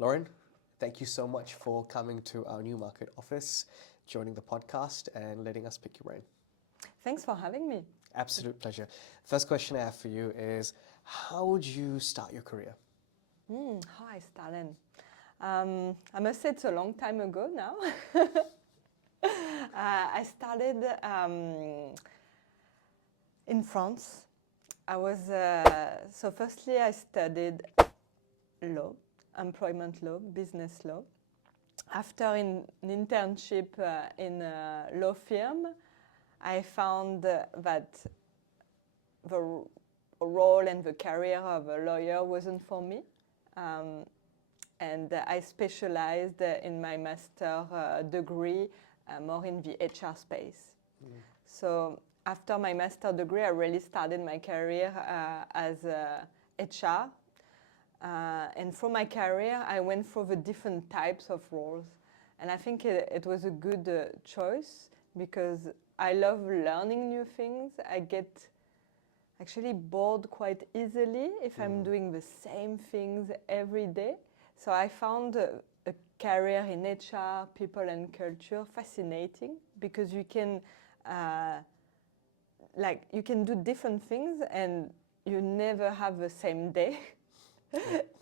Lauren, thank you so much for coming to our Newmarket office, joining the podcast and letting us pick your brain. Thanks for having me. Absolute pleasure. First question I have for you is, how did you start your career? How I started? I must say it's a long time ago now. I started in France. So firstly I studied law, employment law, business law. After an internship in a law firm, I found that the role and the career of a lawyer wasn't for me. And I specialized in my master degree more in the HR space. So after my master degree, I really started my career as HR. And for my career, I went for the different types of roles. And I think it was a good choice because I love learning new things. I get actually bored quite easily if I'm doing the same things every day. So I found a career in HR, people and culture fascinating because you can do different things and you never have the same day.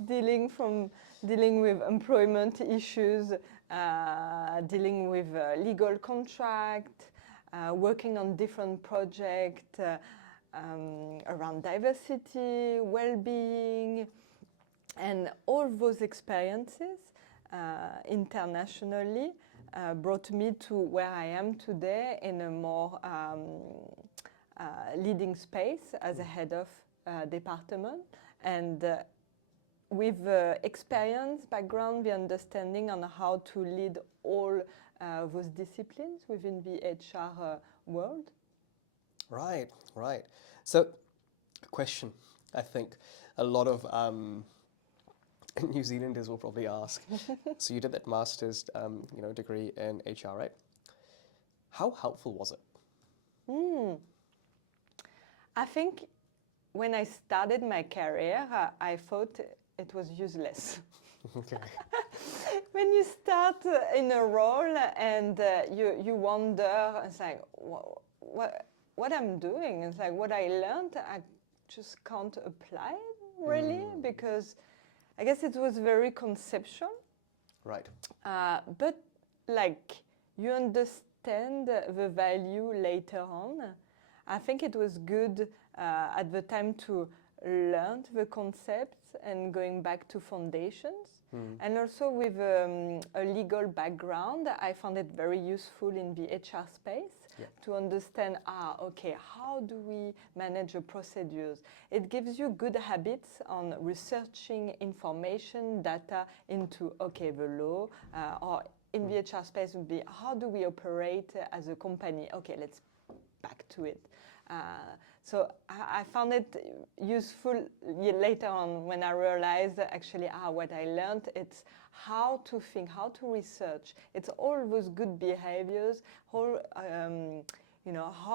dealing with employment issues, dealing with legal contract, working on different projects around diversity, well-being, and all those experiences internationally brought me to where I am today in a more leading space as a head of department. And with experience, background, the understanding on how to lead all those disciplines within the HR world. Right. So, a question I think a lot of New Zealanders will probably ask. So you did that master's degree in HR, right? How helpful was it? I think when I started my career, I thought it was useless. Okay. When you start in a role and you wonder, it's like, what I'm doing? It's like what I learned, I just can't apply it really because I guess it was very conceptual. Right. But like you understand the value later on. I think it was good at the time to learn the concepts and going back to foundations. And also with a legal background, I found it very useful in the HR space to understand, how do we manage the procedures? It gives you good habits on researching information, data into, the law, or in the HR space would be, how do we operate as a company? Okay, let's back to it. So I found it useful later on when I realized actually what I learned, it's how to think, how to research. It's all those good behaviors, how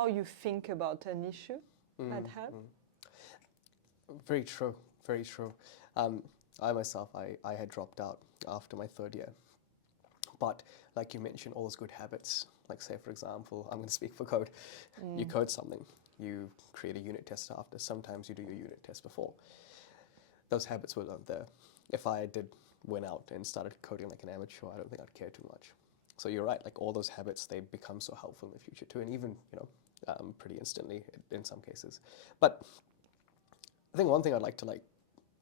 you think about an issue that help. Very true. I myself, I had dropped out after my third year. But like you mentioned, all those good habits, like say for example, I'm going to speak for code. You code something. You create a unit test after. Sometimes you do your unit test before. Those habits were learned there. If I went out and started coding like an amateur, I don't think I'd care too much. So you're right, like all those habits, they become so helpful in the future too, and even, pretty instantly in some cases. But I think one thing I'd like to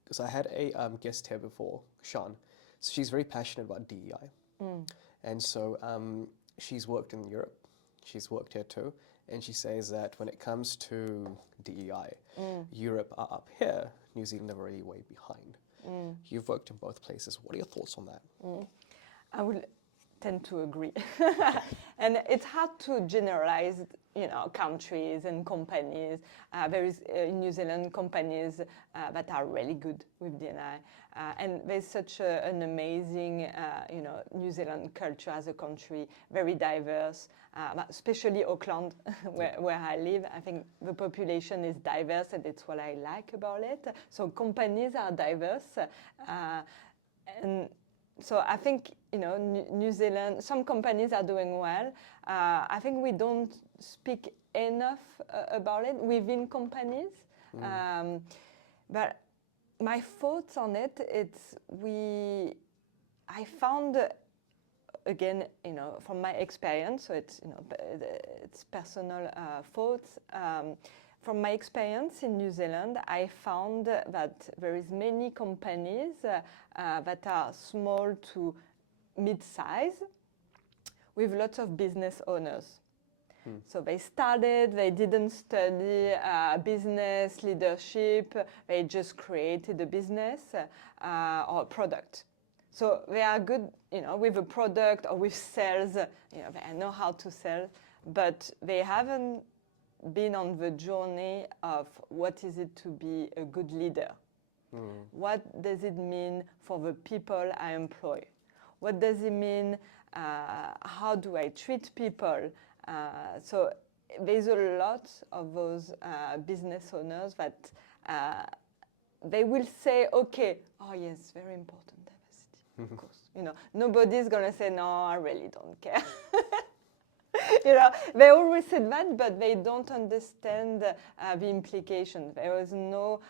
because I had a guest here before, Sean. So she's very passionate about DEI. And so she's worked in Europe. She's worked here too. And she says that when it comes to DEI, Europe are up here, New Zealand are really way behind. You've worked in both places. What are your thoughts on that? I would tend to agree. And it's hard to generalize, countries and companies. There is in New Zealand companies that are really good with D&I. And there's such an amazing, New Zealand culture as a country, very diverse, especially Auckland, where I live. I think the population is diverse, and it's what I like about it. So companies are diverse. And so I think, New Zealand, some companies are doing well. I think we don't speak enough about it within companies. But my thoughts on it, I found, again, from my experience, so it's personal thoughts. From my experience in New Zealand, I found that there is many companies that are small to mid-size with lots of business owners. So they didn't study business leadership, they just created a business or a product. So they are good, with a product or with sales, they know how to sell, but they haven't been on the journey of what is it to be a good leader. What does it mean for the people I employ? What does it mean? How do I treat people? So there's a lot of those business owners that they will say, okay, oh yes, very important diversity, of course. Nobody's gonna say, no, I really don't care. They always said that, but they don't understand the implications. There was no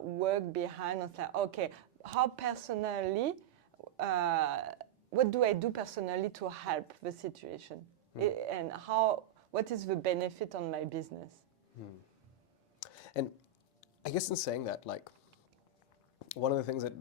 work behind. It's like, okay, how personally, what do I do personally to help the situation? And what is the benefit on my business? And I guess in saying that, like, one of the things that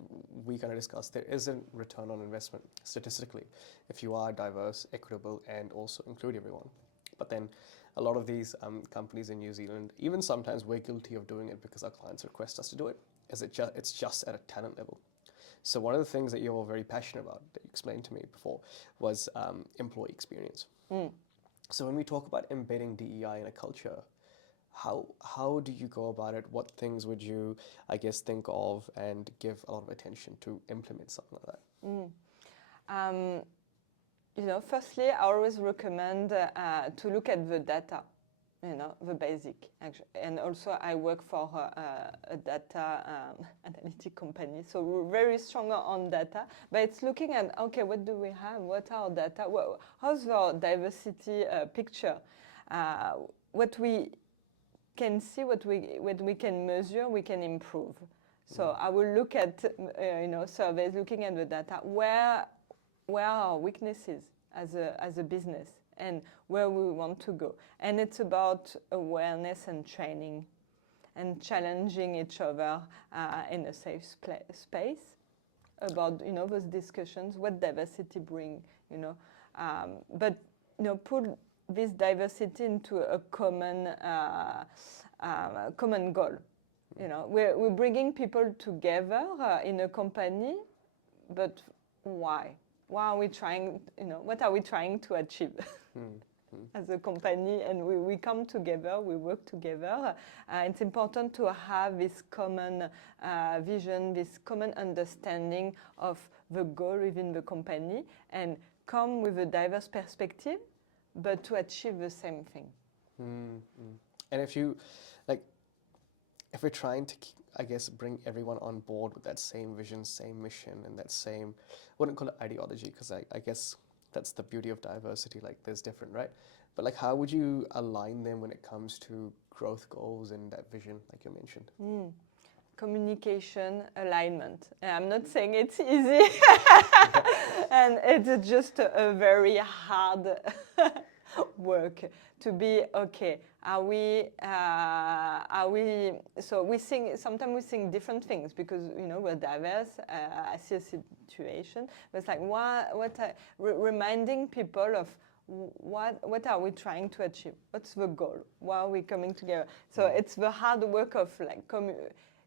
we kind of discussed, there is a return on investment statistically if you are diverse, equitable, and also include everyone. But then a lot of these companies in New Zealand, even sometimes we're guilty of doing it because our clients request us to do it, it's just at a talent level. So one of the things that you're very passionate about, that you explained to me before, was employee experience. So when we talk about embedding DEI in a culture, how do you go about it? What things would you, I guess, think of and give a lot of attention to implement something like that? Firstly, I always recommend to look at the data, the basic. Actually. And also, I work for a data analytic company, so we're very strong on data. But it's looking at, okay, what do we have? What are our data? How's our diversity picture? What we can see, what we can measure, we can improve. So I will look at surveys, looking at the data. Where are our weaknesses as a business, and where we want to go? And it's about awareness and training, and challenging each other in a safe space about those discussions. What diversity bring, but put this diversity into a common goal. We're bringing people together in a company, but why? Why are we trying? What are we trying to achieve as a company? And we come together, we work together. It's important to have this common vision, this common understanding of the goal within the company, and come with a diverse perspective, but to achieve the same thing. And if we're trying to, I guess, bring everyone on board with that same vision, same mission, and that same, I wouldn't call it ideology, because I guess that's the beauty of diversity, like there's different, right? But like, how would you align them when it comes to growth goals and that vision, like you mentioned? Communication, alignment. I'm not saying it's easy, and it's just a very hard work to be okay. So sometimes we think different things because we're diverse. I see a situation, but it's like reminding people of what are we trying to achieve? What's the goal? Why are we coming together? So it's the hard work of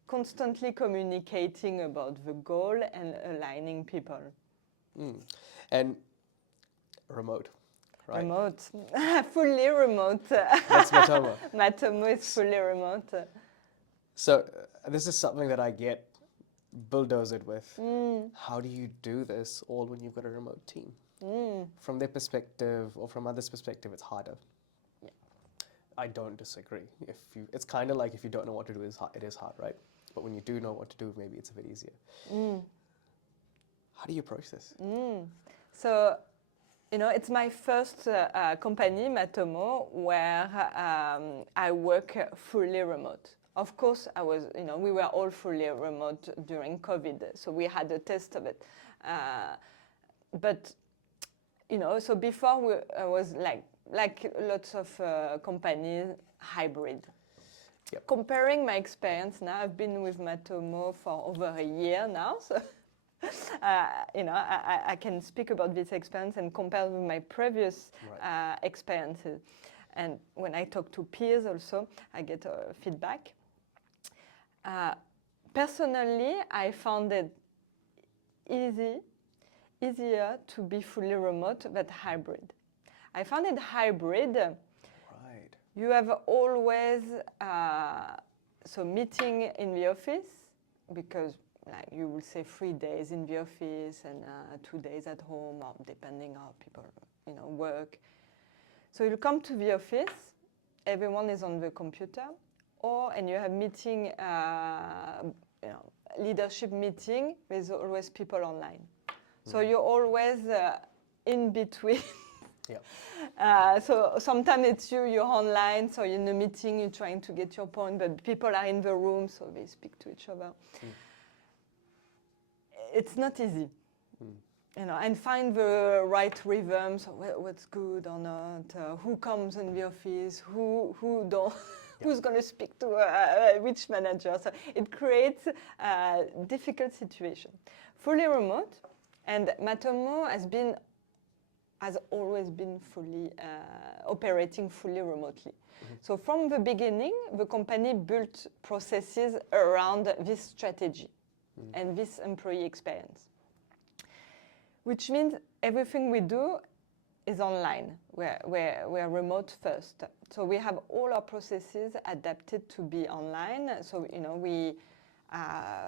constantly communicating about the goal and aligning people. And remote, right? Remote, fully remote. That's Matomo. Matomo is fully remote. So this is something that I get bulldozed with. How do you do this all when you've got a remote team? From their perspective or from others' perspective, it's harder. Yeah. I don't disagree. It's kind of like if you don't know what to do, it is hard, right? But when you do know what to do, maybe it's a bit easier. How do you approach this? So, it's my first company, Matomo, where I work fully remote. Of course, we were all fully remote during COVID, so we had a test of it. But, so before I was like lots of companies, hybrid. Yep. Comparing my experience now, I've been with Matomo for over a year now, so I can speak about this experience and compare with my previous experiences. And when I talk to peers also, I get feedback. Personally, I found it easier to be fully remote, but hybrid. I found it hybrid. Right. You have always meeting in the office, because like you will say 3 days in the office and 2 days at home, or depending how people work. So you come to the office, everyone is on the computer, and you have meeting, leadership meeting. There's always people online. So you're always in between. Yeah. So sometimes it's you're online, so you're in a meeting, you're trying to get your point, but people are in the room, so they speak to each other. It's not easy, and find the right rhythm, so what's good or not, who comes in the office, who don't, who's going to speak to which manager. So it creates a difficult situation. Fully remote, and Matomo has always been fully operating fully remotely. So from the beginning, the company built processes around this strategy and this employee experience, which means everything we do is online. We're remote first. So we have all our processes adapted to be online. So,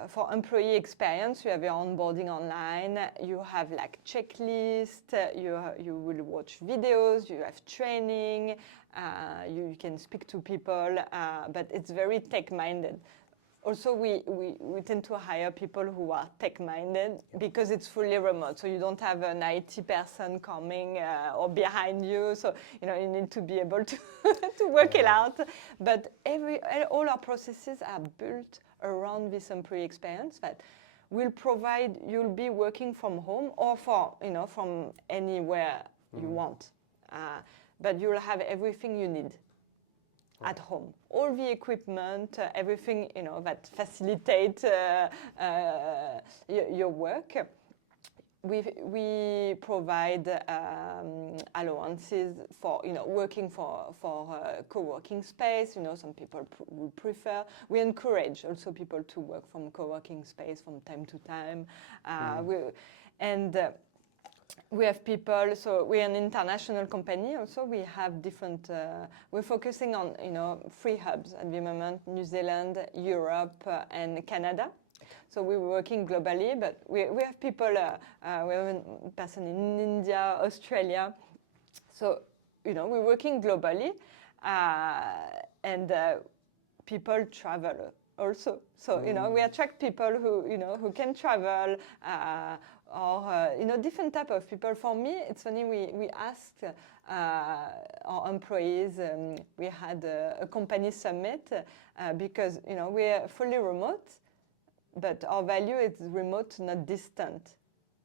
for employee experience, you have your onboarding online, you have like checklist, you will watch videos, you have training, you can speak to people, but it's very tech-minded. Also, we tend to hire people who are tech-minded because it's fully remote. So you don't have an IT person coming or behind you. So you need to be able to to work it out. But all our processes are built around this employee experience that will provide. You'll be working from home or from anywhere you want, but you'll have everything you need. At home, all the equipment, everything that facilitate your work. We provide allowances for working for co-working space. Some people will prefer. We encourage also people to work from co-working space from time to time. We have people, so we're an international company. Also, we have different. We're focusing on 3 hubs at the moment: New Zealand, Europe, and Canada. So we're working globally, but we have people. We have a person in India, Australia. So we're working globally, and people travel also. So we attract people who can travel. Or different type of people. For me, it's funny. We asked our employees. We had a company summit because we're fully remote, but our value is remote, not distant.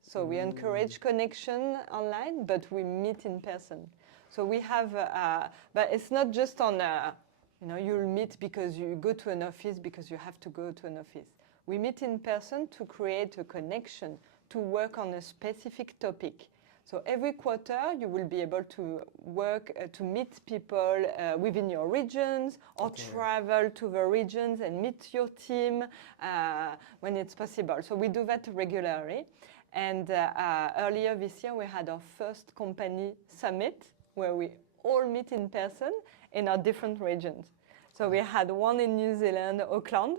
So we encourage connection online, but we meet in person. So we have, but it's not just on. You'll meet because you go to an office because you have to go to an office. We meet in person to create a connection, to work on a specific topic. So every quarter, you will be able to work, to meet people within your regions or travel to the regions and meet your team when it's possible. So we do that regularly. And earlier this year, we had our first company summit where we all meet in person in our different regions. So we had one in New Zealand, Auckland.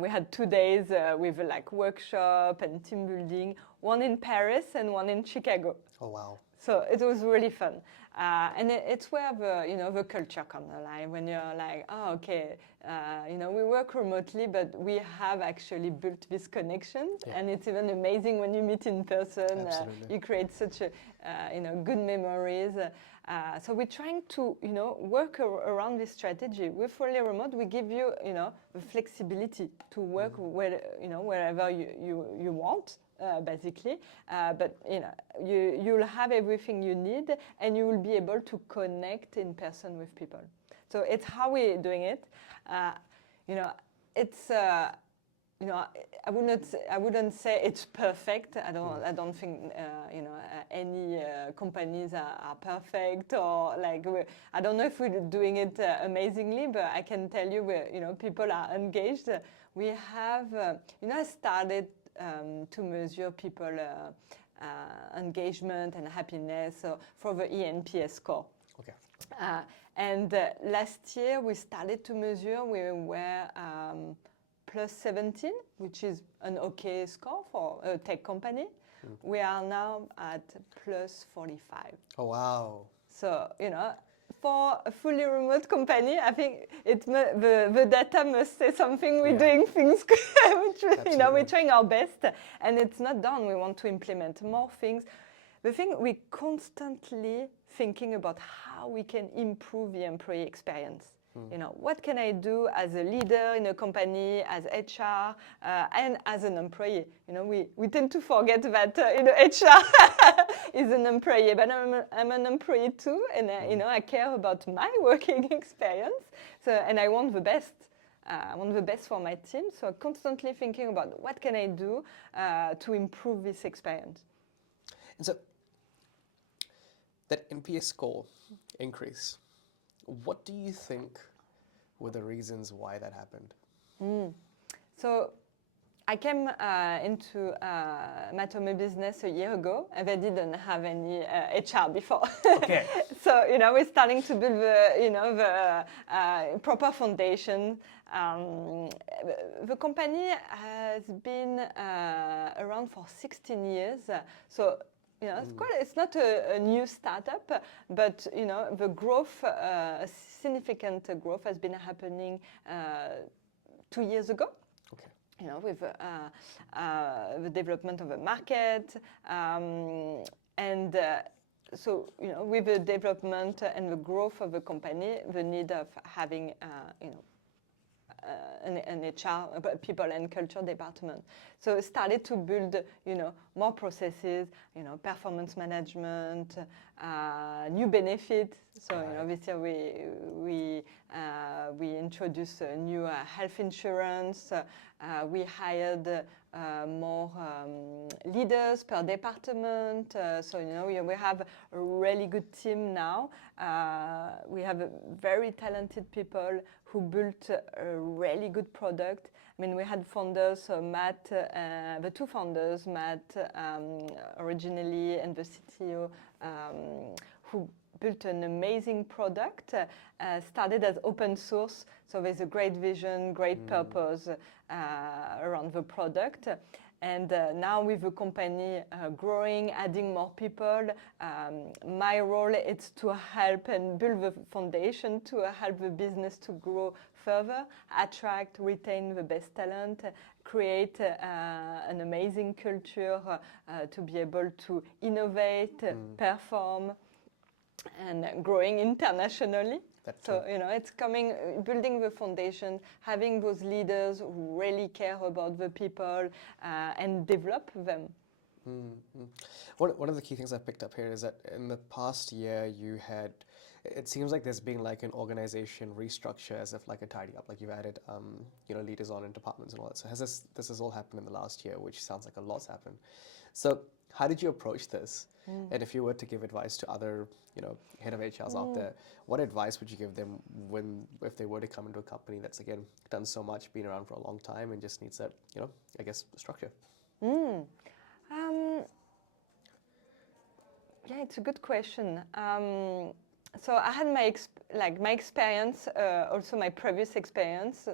We had 2 days with workshop and team building, one in Paris and one in Chicago. Oh, wow. So it was really fun. And it's where the culture comes alive, when you're like, oh, okay, we work remotely, but we have actually built this connection. Yeah. And it's even amazing when you meet in person. Absolutely. You create such good memories. So we're trying to, work around this strategy. With fully remote, we give you, the flexibility to work wherever you want. Basically, but you'll have everything you need, and you will be able to connect in person with people. So it's how we're doing it. It's I wouldn't say it's perfect. I don't think any companies are perfect, or like I don't know if we're doing it amazingly, but I can tell you people are engaged. We have I started to measure people engagement and happiness for the ENPS score. Okay. And last year we started to measure. We were plus 17, which is an okay score for a tech company. We are now at plus 45. Oh, wow. So, for a fully remote company, I think the data must say something. We're doing things, we're trying our best, and it's not done. We want to implement more things. The thing, we're constantly thinking about how we can improve the employee experience. What can I do as a leader in a company, as HR, and as an employee? We tend to forget that HR is an employee, but I'm an employee too, and I care about my working experience. So, and I want the best. I want the best for my team. So constantly thinking about what can I do to improve this experience. And so that NPS score increase, what do you think were the reasons why that happened? So I came into Matomo business a year ago, and they didn't have any HR before. Okay. So we're starting to build the proper foundation. The company has been around for 16 years. So it's not a new startup, but the growth, a significant growth, has been happening 2 years ago. Okay. With the development of the market, and so with the development and the growth of the company, the need of having an HR, people and culture department. So started to build, more processes, performance management, new benefits. So this year we introduced a new health insurance. We hired more leaders per department. So we have a really good team now. We have very talented people who built a really good product. I mean, we had founders, Matt, the two founders, Matt originally, and the CTO, who built an amazing product, started as open source. So there's a great vision, great purpose around the product. And now with the company growing, adding more people, my role is to help and build the foundation to help the business to grow further, attract, retain the best talent, create an amazing culture to be able to innovate, perform, and growing internationally. So, it's coming, building the foundation, having those leaders who really care about the people and develop them. One of the key things I picked up here is that in the past year it seems like there's been like an organization restructure, as if like a tidy up, like you've added leaders on in departments and all that. So this has all happened in the last year, which sounds like a lot's happened. So how did you approach this? And if you were to give advice to other, head of HRs out there, what advice would you give them if they were to come into a company that's, again, done so much, been around for a long time, and just needs that, I guess, structure? Yeah, it's a good question. So I had my experience, also my previous experience,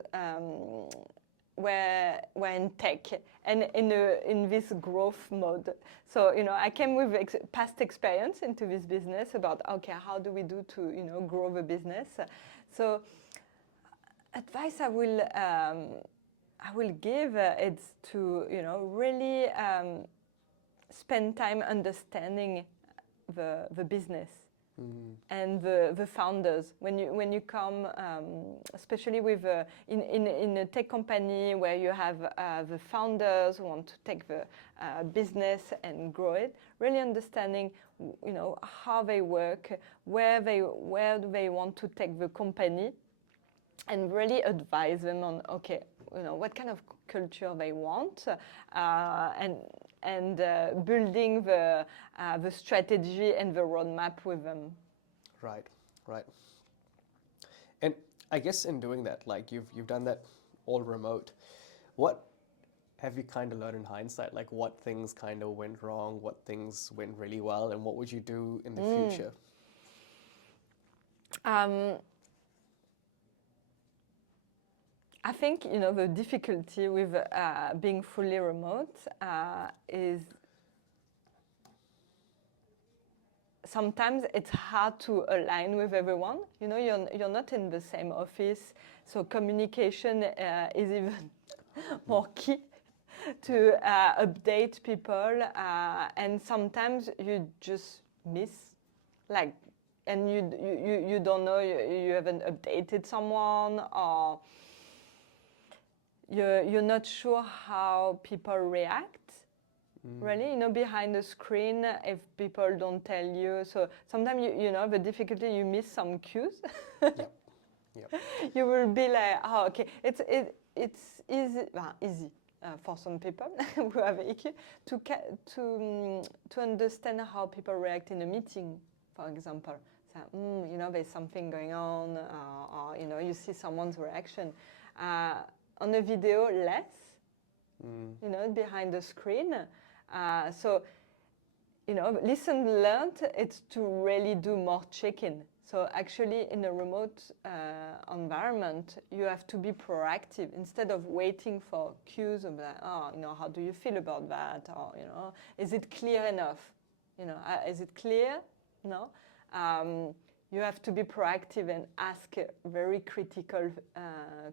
we're in tech and in this growth mode. So, I came with past experience into this business about, okay, how do we do to, grow the business? So advice I will give it's to, really spend time understanding the business. And the founders, when you come, especially with in a tech company where you have the founders who want to take the business and grow it, really understanding, how they work, where do they want to take the company, and really advise them on, okay, what kind of culture they want, and building the strategy and the roadmap with them. Right, right. And I guess in doing that, like you've done that all remote. What have you kind of learned in hindsight? Like what things kind of went wrong, what things went really well, and what would you do in the future? I think, the difficulty with being fully remote is sometimes it's hard to align with everyone. You're not in the same office, so communication is even more key to update people, and sometimes you just miss, like, and you don't know, you haven't updated someone, or you're not sure how people react. Really, behind the screen, if people don't tell you. So sometimes, the difficulty, you miss some cues. Yep. You will be like, oh, okay. It's easy for some people who have EQ to understand how people react in a meeting, for example. So, there's something going on, or you see someone's reaction. On a video, less. Behind the screen. So, listen learned, it's to really do more check-in. So actually, in a remote environment, you have to be proactive instead of waiting for cues of that. Oh, how do you feel about that? Or, is it clear enough? Is it clear? No. You have to be proactive and ask very critical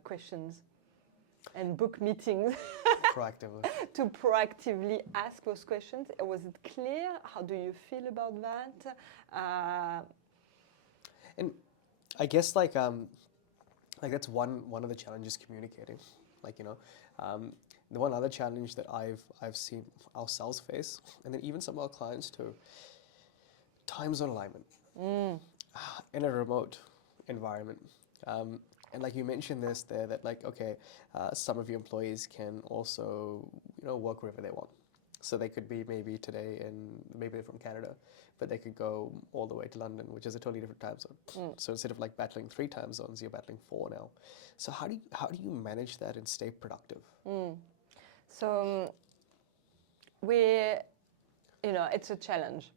questions and book meetings. Proactively. To proactively ask those questions. Was it clear? How do you feel about that? And I guess like that's one of the challenges communicating. The one other challenge that I've seen ourselves face, and then even some of our clients too, time zone alignment in a remote environment. And like you mentioned this there, that like, okay, some of your employees can also, work wherever they want. So they could be maybe today maybe they're from Canada, but they could go all the way to London, which is a totally different time zone. So instead of like battling 3 time zones, you're battling 4 now. So how do you manage that and stay productive? So it's a challenge.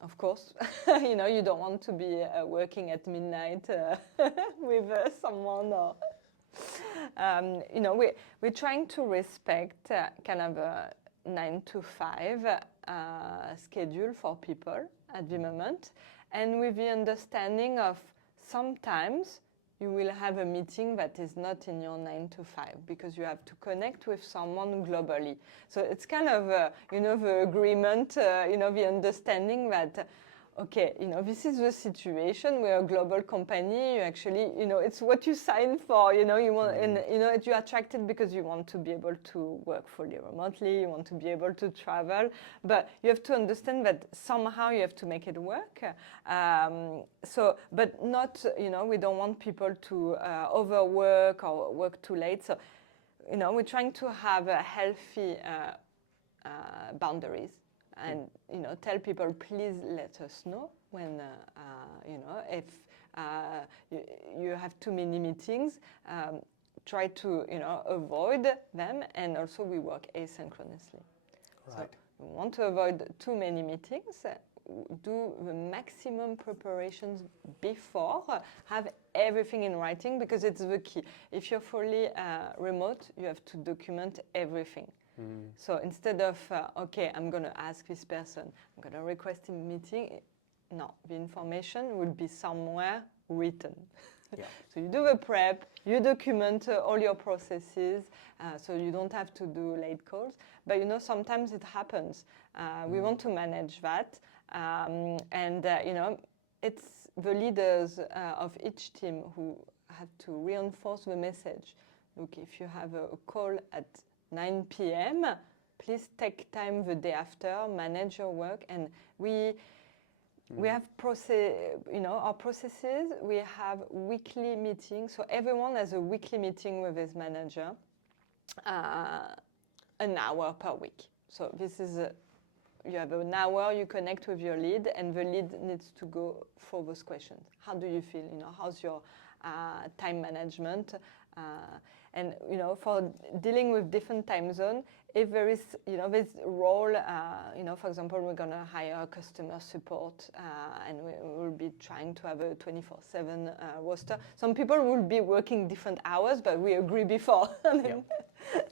Of course, you don't want to be working at midnight with someone. Or, we're trying to respect kind of a 9 to 5 schedule for people at the moment, and with the understanding of sometimes you will have a meeting that is not in your 9 to 5 because you have to connect with someone globally. So it's kind of, the agreement, the understanding that, okay, this is the situation. We're a global company. You actually, it's what you sign for. You want, and you're attracted because you want to be able to work fully remotely. You want to be able to travel, but you have to understand that somehow you have to make it work. But not, we don't want people to overwork or work too late. So, we're trying to have a healthy boundaries. And tell people, please let us know when if you have too many meetings. Try to avoid them, and also we work asynchronously. Right. So we want to avoid too many meetings. do the maximum preparations before, have everything in writing, because it's the key. If you're fully remote, you have to document everything. So instead of, okay, I'm going to ask this person, I'm going to request a meeting, no, the information will be somewhere written. Yeah. So you do the prep, you document all your processes, so you don't have to do late calls. But sometimes it happens. We want to manage that, and it's the leaders of each team who have to reinforce the message. Look, if you have a call at 9 p.m., please take time the day after, manage your work, and we have our processes. We have weekly meetings, so everyone has a weekly meeting with his manager, an hour per week. So this is you have an hour, you connect with your lead, and the lead needs to go for those questions. How do you feel? How's your time management? And for dealing with different time zones, if there is this role, for example, we're gonna hire customer support, and we will be trying to have a 24/7 roster. Some people will be working different hours, but we agree before.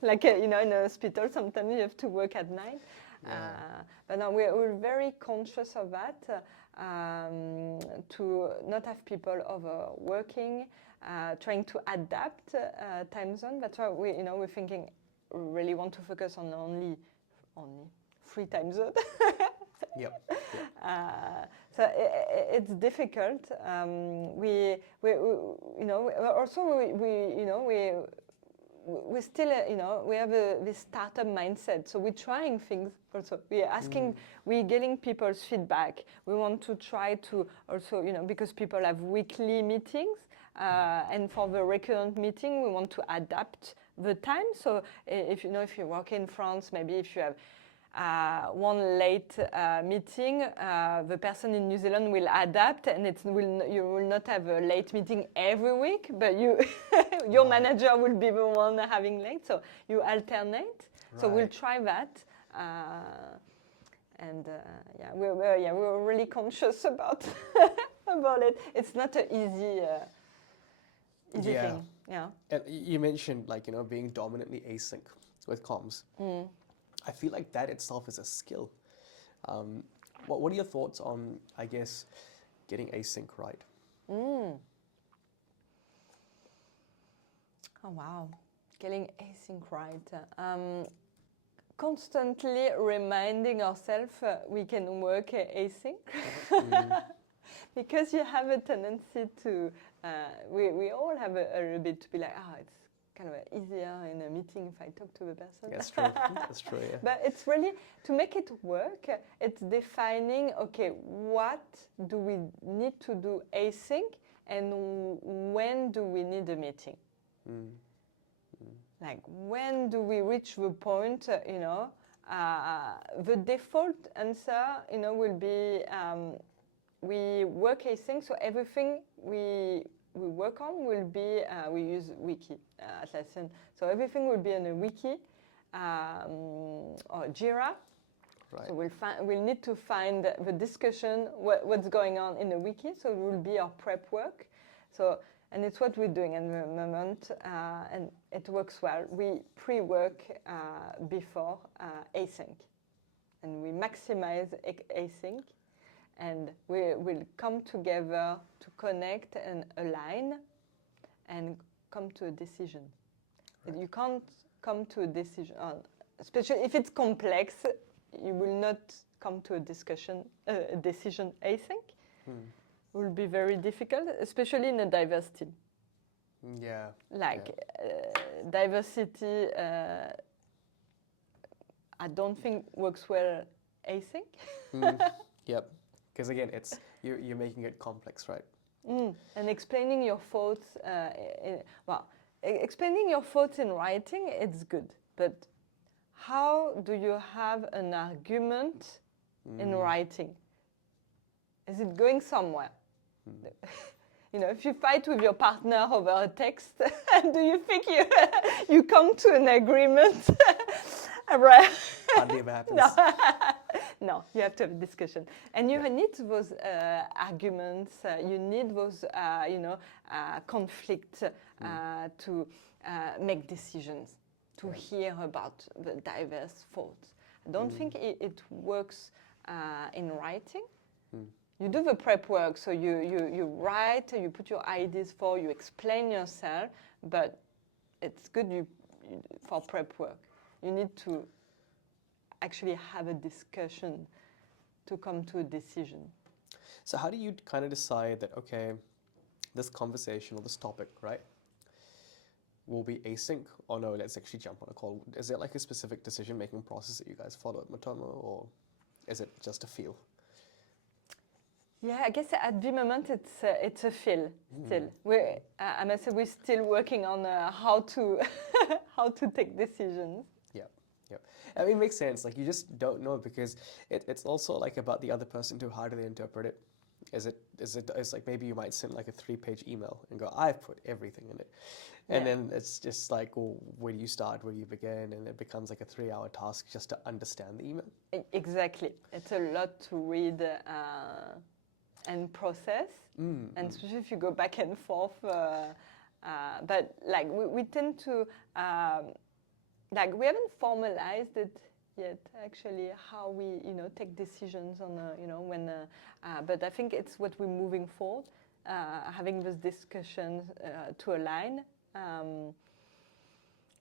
Like in a hospital, sometimes you have to work at night. But no, we're very conscious of that, to not have people overworking, trying to adapt time zone. That's why we're thinking we really want to focus on only 3 time zones. Yep. So it's difficult. We still, we have this startup mindset. So we're trying things also. We're asking, we're getting people's feedback. We want to try to also, because people have weekly meetings, and for the recurrent meeting, we want to adapt the time. So if you work in France, maybe if you have one late meeting, the person in New Zealand will adapt, and you will not have a late meeting every week, but your manager will be the one having late, so you alternate. Right. So we'll try that, and we're really conscious about about it. It's not an easy thing. Yeah. And you mentioned being dominantly async with comms. I feel like that itself is a skill. What are your thoughts on, I guess, getting async right? Oh, wow. Getting async right. Constantly reminding ourselves we can work async. Because you have a tendency to, we all have a little bit to be like, it's kind of easier in a meeting if I talk to the person. That's true. That's true, yeah. But it's really, to make it work, it's defining, okay, what do we need to do async, and when do we need a meeting? Like, when do we reach the point, the default answer, will be, we work async, so everything we work on will be, we use wiki Atlassian, so everything will be in a wiki or Jira. Right. So we'll need to find the discussion, what's going on in the wiki, so it will be our prep work. So, and it's what we're doing at the moment, and it works well. We pre-work before async, and we maximize async. And we will come together to connect and align and come to a decision. Right. You can't come to a decision, especially if it's complex, you will not come to a decision async. It will be very difficult, especially in a diverse team. Yeah. Diversity, I don't think works well async. Yep. Because again, it's you're making it complex, right? And explaining your thoughts, explaining your thoughts in writing, it's good. But how do you have an argument in writing? Is it going somewhere? If you fight with your partner over a text, do you think you come to an agreement? Right? Hardly ever happens. No, you have to have a discussion, and you need those arguments. You need those, conflict to make decisions, to hear about the diverse thoughts. I don't think it works in writing. You do the prep work, so you write, you put your ideas forward, you explain yourself, but it's good for prep work. You need to actually have a discussion to come to a decision. So how do you kind of decide that, okay, this conversation or this topic, right, will be async, or no, let's actually jump on a call? Is there like a specific decision-making process that you guys follow at Matomo, or is it just a feel? Yeah, I guess at the moment it's a feel still. I must say we're still working on how to how to take decisions. Yeah, I mean, it makes sense. Like, you just don't know, because it's also like about the other person too. How do they interpret it? It's like maybe you might send like a 3-page email and go, I've put everything in it. And then it's just like, well, where do you start? Where do you begin? And it becomes like a 3-hour task just to understand the email. Exactly. It's a lot to read and process. And especially if you go back and forth. But like we tend to, like we haven't formalized it yet, actually, how we, take decisions on, when, but I think it's what we're moving forward, having those discussions to align.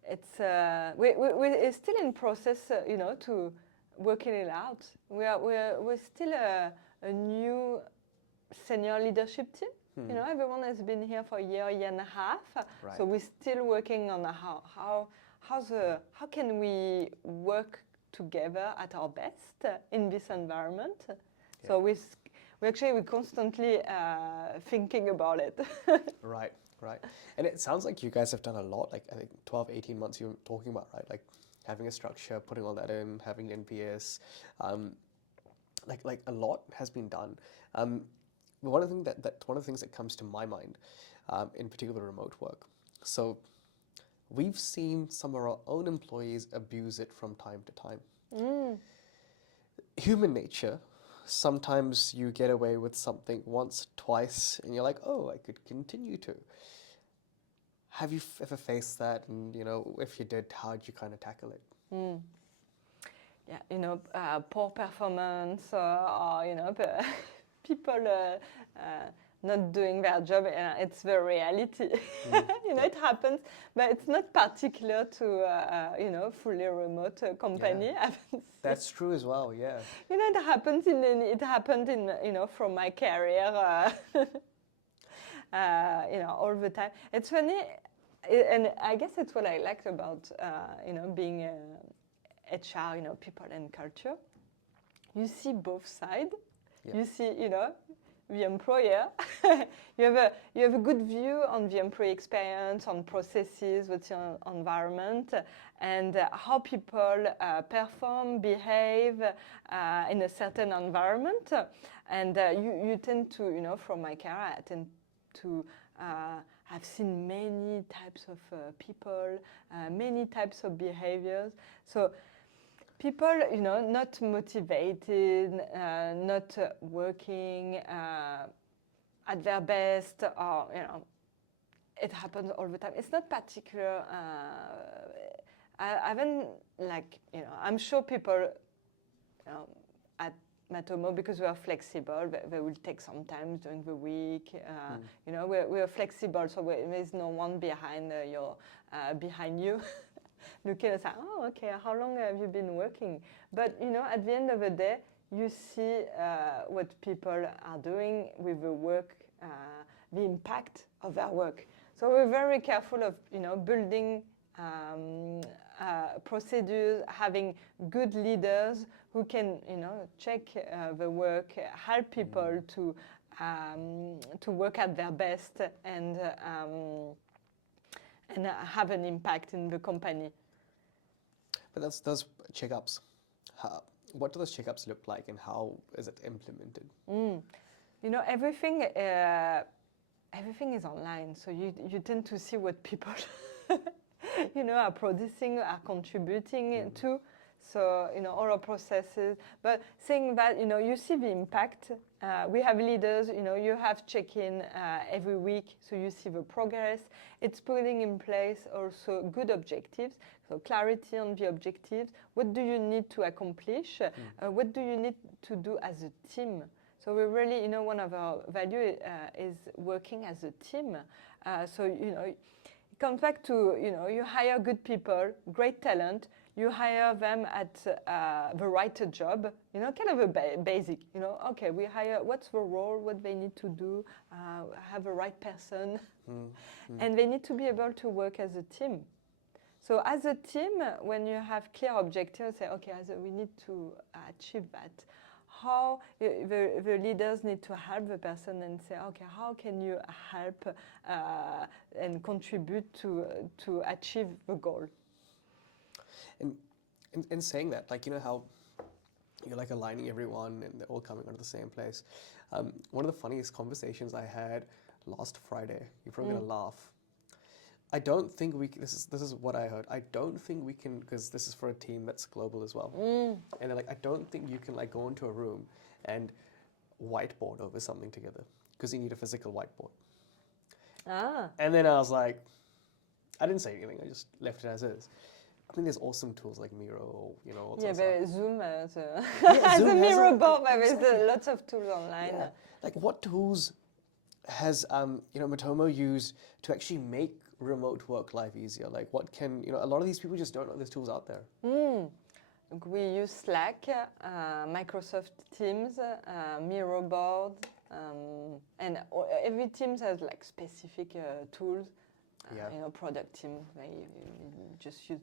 We're still in process, to working it out. We're still a new senior leadership team. Everyone has been here for a year and a half. Right. So we're still working on how can we work together at our best in this environment. Yeah. So we're constantly thinking about it. Right. And it sounds like you guys have done a lot, like I think 12, 18 months you were talking about, right? Like having a structure, putting all that in, having NPS, like a lot has been done. One of the things that comes to my mind, in particular remote work. So we've seen some of our own employees abuse it from time to time. Human nature. Sometimes you get away with something once, twice, and you're like, oh, I could continue to. Have you ever faced that? And, if you did, how did you kind of tackle it? Yeah, poor performance, or people not doing their job. It's the reality. It happens, but it's not particular to fully remote company. Yeah. That's true as well. Yeah. It happens it happened in from my career. All the time. It's funny, and I guess it's what I liked about being HR, people and culture. You see both sides. Yeah. You see, the employer. you have a good view on the employee experience, on processes, what's your environment, and how people perform, behave in a certain environment. And you tend to, from my career, I tend to have seen many types of people, many types of behaviors. So people, not motivated, not working at their best, or, it happens all the time. It's not particular. I haven't, I'm sure people at Matomo, because we are flexible, they will take some time during the week. We are flexible, so there's no one behind you. Looking and saying, oh, okay, how long have you been working? But, at the end of the day, you see what people are doing with the work, the impact of their work. So we're very careful of, building procedures, having good leaders who can, check the work, help people to work at their best and have an impact in the company. But those checkups, what do those checkups look like, and how is it implemented? Everything is online, so you tend to see what people, are producing, are contributing to. So, all our processes, but saying that, you see the impact. We have leaders, you have check-in every week, so you see the progress. It's putting in place also good objectives, so clarity on the objectives. What do you need to accomplish? What do you need to do as a team? So we really, one of our value is working as a team. So, it comes back to, you hire good people, great talent, you hire them at the right job, kind of a basic, okay, we hire, what's the role, what they need to do, have the right person, and they need to be able to work as a team. So as a team, when you have clear objectives, say, okay, we need to achieve that. How the leaders need to help the person and say, okay, how can you help and contribute to achieve the goal? And in saying that, like, how you're like aligning everyone and they're all coming onto the same place. One of the funniest conversations I had last Friday, you're probably gonna laugh. I don't think this is what I heard. I don't think we can, because this is for a team that's global as well. And they're like, I don't think you can like go into a room and whiteboard over something together because you need a physical whiteboard. And then I was like, I didn't say anything. I just left it as is. I mean, there's awesome tools like Miro, all sorts of Zoom has Zoom a has Miro board, but exactly. there's lots of tools online. Yeah. Like, what tools has Matomo used to actually make remote work life easier? Like, what can a lot of these people just don't know there's tools out there. We use Slack, Microsoft Teams, Miro board, and every team has like specific tools. Product team, they just use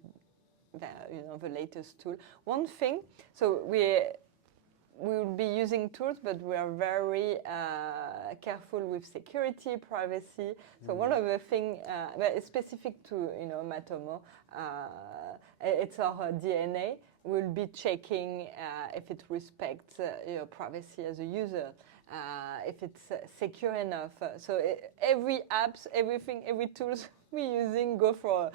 the latest tool. One thing, so we will be using tools, but we are very careful with security, privacy. So one of the things that is specific to Matomo, it's our DNA. We'll be checking if it respects your privacy as a user, if it's secure enough. So every apps, everything, every tools we're using go for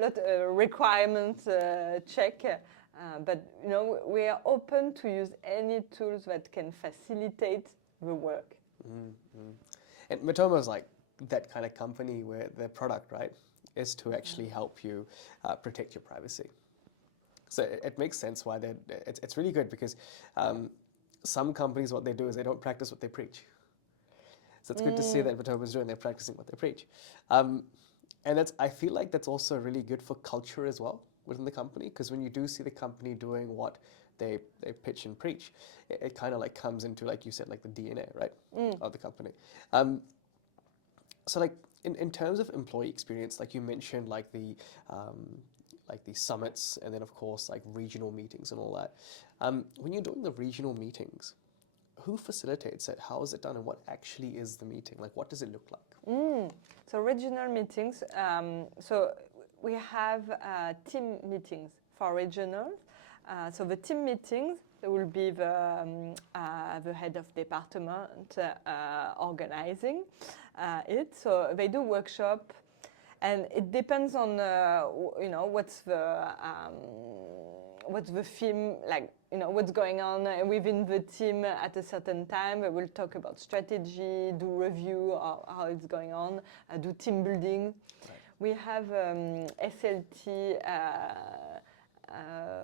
lot requirements check. But we are open to use any tools that can facilitate the work. And Matomo is like that kind of company where their product, right, is to actually help you protect your privacy. So it makes sense why it's really good because some companies, what they do is they don't practice what they preach. So it's good to see that Matomo is doing, they're practicing what they preach. And I feel like that's also really good for culture as well within the company, because when you do see the company doing what they pitch and preach, it kind of like comes into, like you said, like the DNA, right, of the company. So like in terms of employee experience, like you mentioned, like the summits, and then of course like regional meetings and all that. When you're doing the regional meetings, who facilitates it? How is it done? And what actually is the meeting? Like, what does it look like? So regional meetings, so we have team meetings for regional. So the team meetings, there will be the head of department organizing it. So they do workshop, and it depends on what's the theme, like what's going on within the team at a certain time. We will talk about strategy, do review of how it's going on, do team building. Right. We have SLT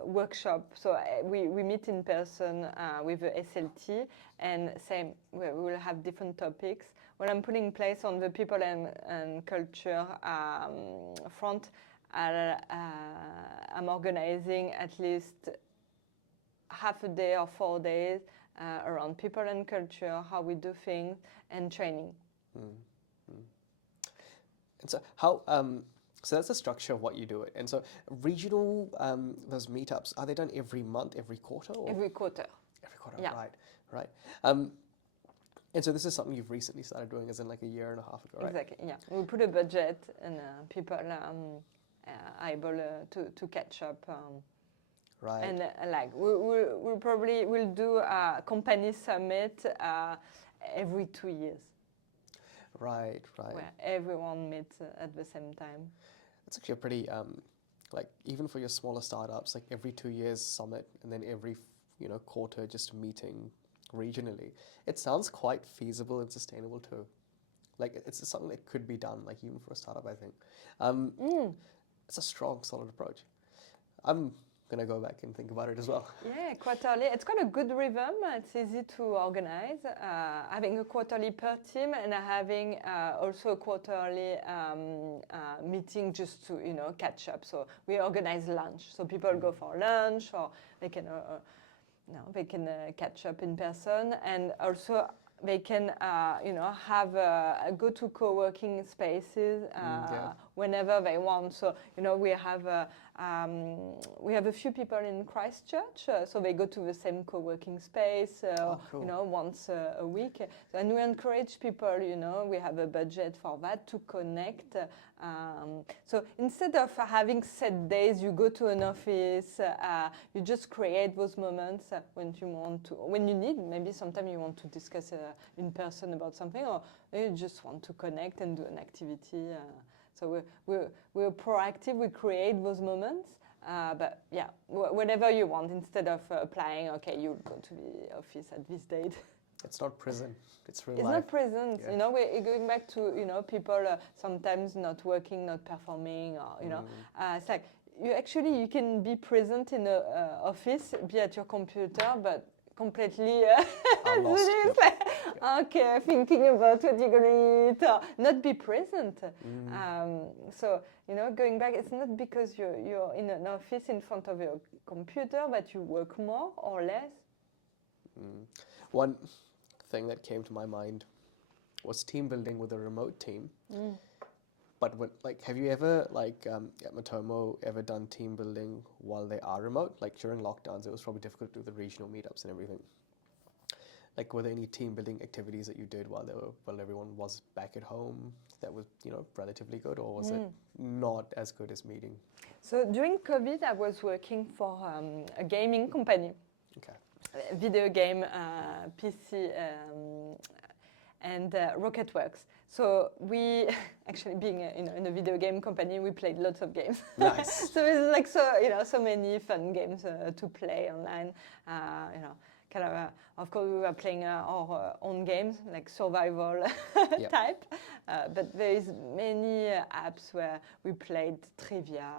workshop, so we meet in person with the SLT, and same, we will have different topics. What I'm putting in place on the people and culture front, I'm organizing at least half a day or 4 days around people and culture, how we do things, and training. And so how, so that's the structure of what you do it. And so regional, those meetups, are they done every month, every quarter? Or? Every quarter. Every quarter, yeah. Right. And so this is something you've recently started doing, as in like a year and a half ago, right? Exactly, yeah. We put a budget, and people are able to catch up. Right. And we'll do a company summit every 2 years. Right. Where everyone meets at the same time. That's actually a pretty like even for your smaller startups, like every 2 years summit, and then every quarter just meeting regionally. It sounds quite feasible and sustainable too. Like it's something that could be done, like even for a startup, I think. Um, it's a strong, solid approach. I'm gonna go back and think about it as well. Yeah, quarterly. It's quite a good rhythm. It's easy to organize. Having a quarterly per team and having also a quarterly meeting just to catch up. So we organize lunch. So people go for lunch, or they can catch up in person, and also they can have go to co-working spaces whenever they want. So we have a few people in Christchurch, so they go to the same co-working space cool. once a week. And we encourage people, we have a budget for that, to connect. So instead of having set days, you go to an office, you just create those moments when you need. Maybe sometimes you want to discuss in person about something, or you just want to connect and do an activity. So we're proactive, we create those moments, but yeah, whatever you want, instead of applying, okay, you'll go to the office at this date. It's not prison, it's real life. It's not prison. Yeah. We're going back to, people sometimes not working, not performing, or, it's like, you can be present in an office, be at your computer, but completely lost. Okay, thinking about what you're going to eat, or not be present. So, going back, it's not because you're in an office in front of your computer that you work more or less. One thing that came to my mind was team building with a remote team. But have you ever, at Matomo, ever done team building while they are remote? Like during lockdowns, it was probably difficult to do the regional meetups and everything. Like, were there any team building activities that you did while everyone was back at home that was, relatively good, or was it not as good as meeting? So during COVID, I was working for a gaming company. Okay. Video game, PC, and Rocketworks. So we actually, being in a video game company, we played lots of games. Nice. So it's like so many fun games to play online. Of course, we were playing our own games, like survival type. But there is many apps where we played trivia.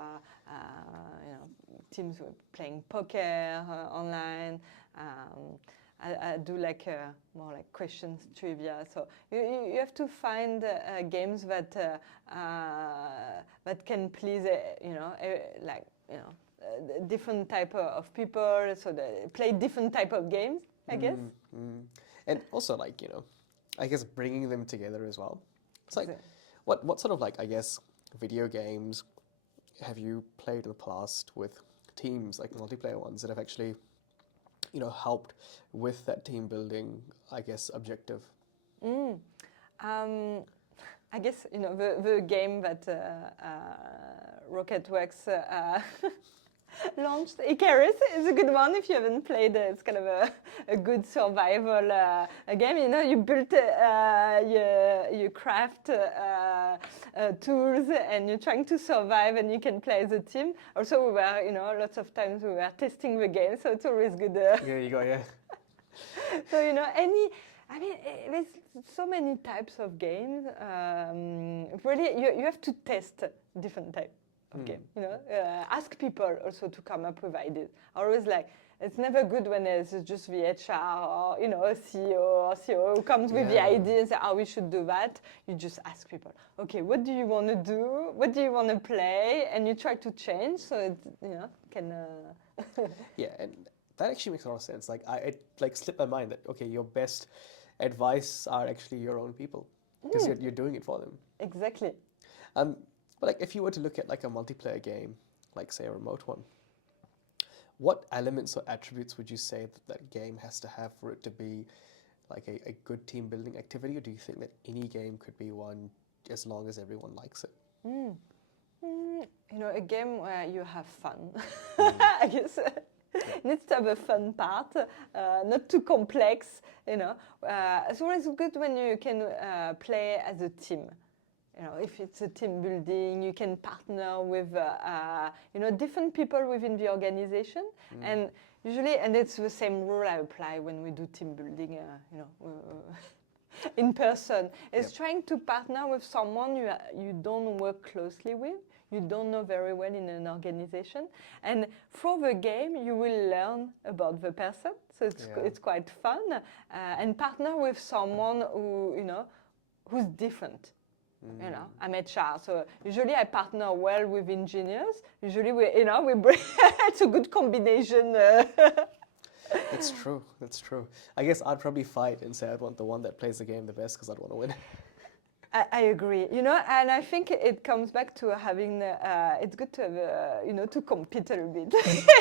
Teams were playing poker online. I do more like questions, trivia. So you have to find games that can please different type of people. So they play different type of games, I guess. And also I guess bringing them together as well. It's like what sort of I guess video games have you played in the past with teams, like multiplayer ones, that have actually helped with that team building, I guess, objective? I guess the game that Rocketworks launched, Icarus, is a good one if you haven't played it. It's kind of a good survival game. You build, you craft tools, and you're trying to survive, and you can play as a team. Also, we were, lots of times we were testing the game, so it's always good. There you go, yeah. So, there's so many types of games. Really, you have to test different types of game. Ask people also to come up with ideas. Always it's never good when it's just the HR or a CEO or CEO who comes with the idea and say, we should do that. You just ask people, okay, what do you want to do? What do you want to play? And you try to change so it can. Yeah, and that actually makes a lot of sense. It slipped my mind that okay, your best advice are actually your own people, because you're doing it for them. Exactly. But if you were to look at a multiplayer game, like say a remote one, what elements or attributes would you say that game has to have for it to be a good team building activity, or do you think that any game could be one as long as everyone likes it? A game where you have fun, I guess. It needs to have a fun part, not too complex. It's always good when you can play as a team. if it's a team building, you can partner with different people within the organization, and usually, and it's the same rule I apply when we do team building, in person. It's trying to partner with someone you don't work closely with, you don't know very well in an organization, and through the game you will learn about the person. So it's quite fun, and partner with someone who's different. I'm HR, so usually I partner well with engineers. Usually we bring it's a good combination. That's true. That's true. I guess I'd probably fight and say I'd want the one that plays the game the best because I'd want to win. I agree, and I think it comes back to having, it's good to have, to compete a little bit.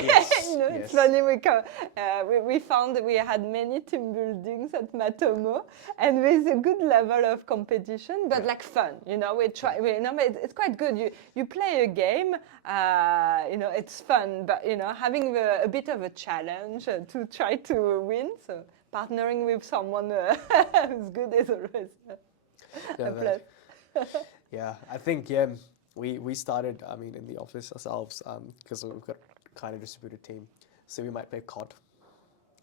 Yes, It's funny, we found that we had many team buildings at Matomo, and there's a good level of competition, but like fun, we try, it's quite good. You play a game, it's fun, but, having a bit of a challenge to try to win, so partnering with someone who's good is always... Yeah, I think we started in the office ourselves because we've got kind of distributed team, so we might play COD,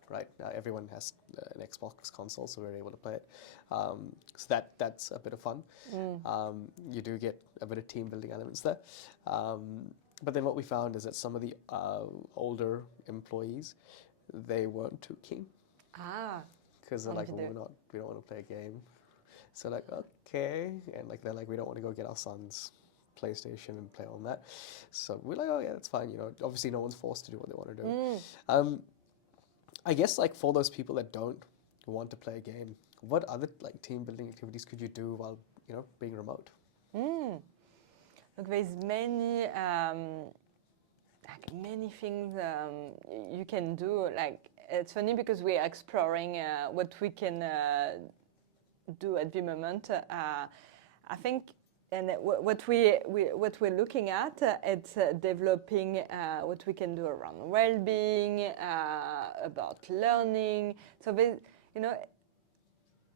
right? Everyone has an Xbox console, so we're able to play it. So that's a bit of fun. You do get a bit of team building elements there, but then what we found is that some of the older employees, they weren't too keen. Because they're like, well, we don't want to play a game. So like, okay, and like they're like, we don't want to go get our son's PlayStation and play on that. So we're like, oh yeah, that's fine. Obviously no one's forced to do what they want to do. I guess like for those people that don't want to play a game, what other like team building activities could you do while being remote? Look, there's many many things you can do. Like it's funny because we are exploring what we can do at the moment. I think, and what we're looking at, it's developing what we can do around well-being, about learning. So,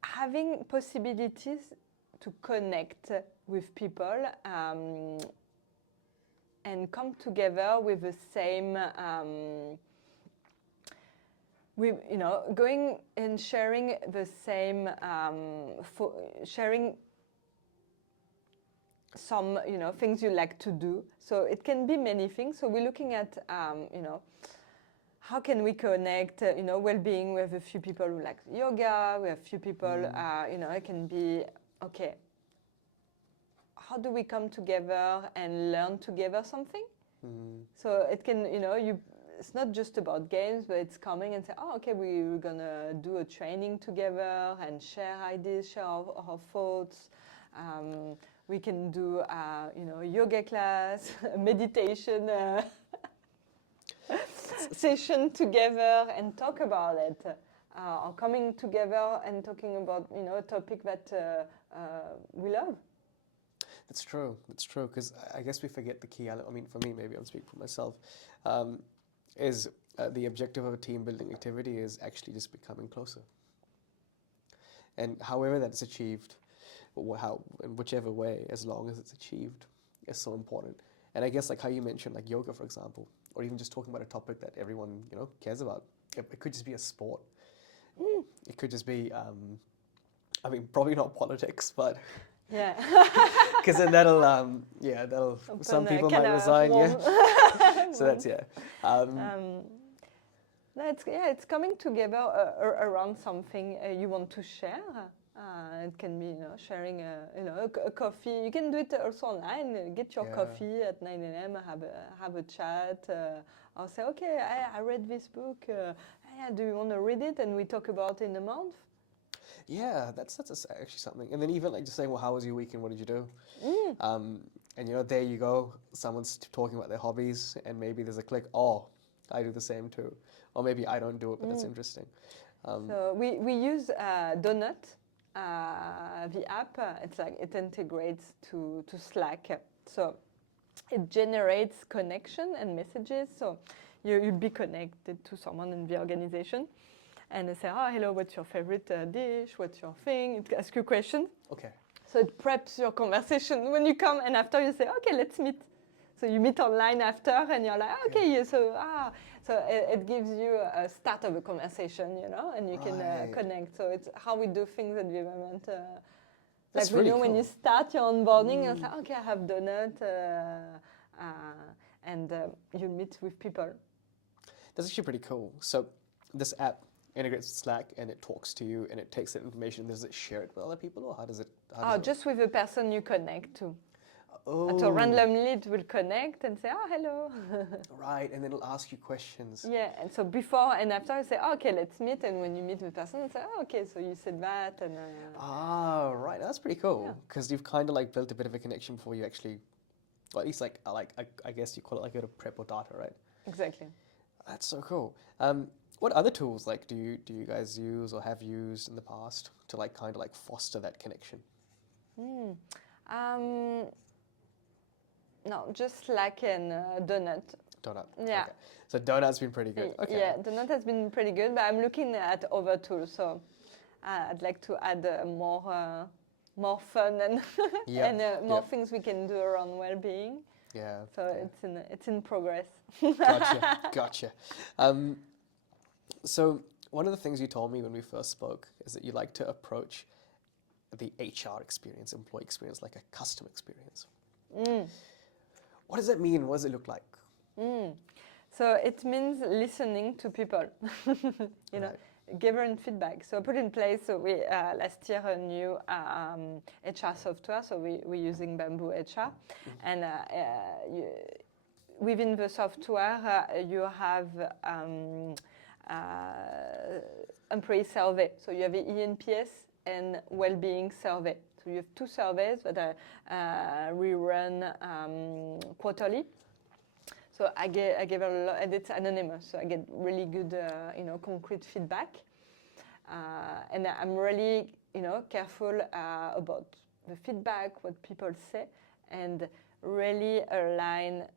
having possibilities to connect with people and come together with the same. Going and sharing the same, sharing some, things you like to do. So it can be many things. So we're looking at, how can we connect, well-being. We have a few people who like yoga. We have a few people, it can be, okay, how do we come together and learn together something? So it can, it's not just about games, but it's coming and say, oh, okay, we're gonna do a training together and share ideas, share our thoughts. We can do, yoga class, meditation session together and talk about it. Or coming together and talking about, a topic that we love. That's true. That's true. Because I guess we forget the key element. I mean, for me, maybe I'll speak for myself. Is the objective of a team building activity is actually just becoming closer. And however that's achieved, in whichever way, as long as it's achieved, is so important. And I guess like how you mentioned, like yoga, for example, or even just talking about a topic that everyone cares about. It could just be a sport. It could just be, probably not politics, but yeah, because then that'll some people might resign. So that's no, it's coming together around something you want to share. It can be sharing a coffee. You can do it also online. Get your coffee at 9 a.m. Have a chat. Or say, okay, I read this book. Do you want to read it? And we talk about it in a month. Yeah, that's actually something. And then even like just saying, well, how was your weekend? What did you do? And there you go. Someone's talking about their hobbies, and maybe there's a click. Oh, I do the same too. Or maybe I don't do it, but that's interesting. So we use Donut, the app. It's like it integrates to Slack. So it generates connection and messages. So you'll be connected to someone in the organization. And they say, oh, hello, what's your favorite dish? What's your thing? It asks you questions. Okay. So it preps your conversation when you come, and after you say, okay, let's meet. So you meet online after, and you're like, okay, so it gives you a start of a conversation, you know, and you can Right. connect. So it's how we do things at Vivament. That's Like, we really know when you cool. start your onboarding, you're like, okay, I have donut, and you meet with people. That's actually pretty cool. So this app integrates with Slack and it talks to you and it takes that information. Does it share it with other people or how does it? How does it Just with the person you connect to. Oh, So randomly it will connect and say, oh, hello. right, and then it'll ask you questions. Yeah, and so before and after you say, oh, okay, let's meet. And when you meet with the person, you say, oh, okay, so you said that. And Right, that's pretty cool because you've kind of like built a bit of a connection before you actually, or at least I guess you call it like a prep or data, right? Exactly. That's so cool. What other tools like do you guys use or have used in the past to like kind of like foster that connection? No, just like in Donut. Donut. Yeah. Okay. So Donut's been pretty good. Okay. Yeah, Donut has been pretty good, but I'm looking at other tools. So I'd like to add more fun and more things we can do around well-being. Yeah. So it's in progress. Gotcha. So one of the things you told me when we first spoke is that you like to approach the HR experience, employee experience, like a customer experience. What does that mean? What does it look like? So it means listening to people, you know, giving feedback. So put in place, so we last year a new HR software, so we're using Bamboo HR. And within the software, you have employee survey. So you have the ENPS and well-being survey. So you have two surveys that we run quarterly. So I gave a lot, and it's anonymous, so I get really good, concrete feedback. And I'm really, careful about the feedback, what people say, and really align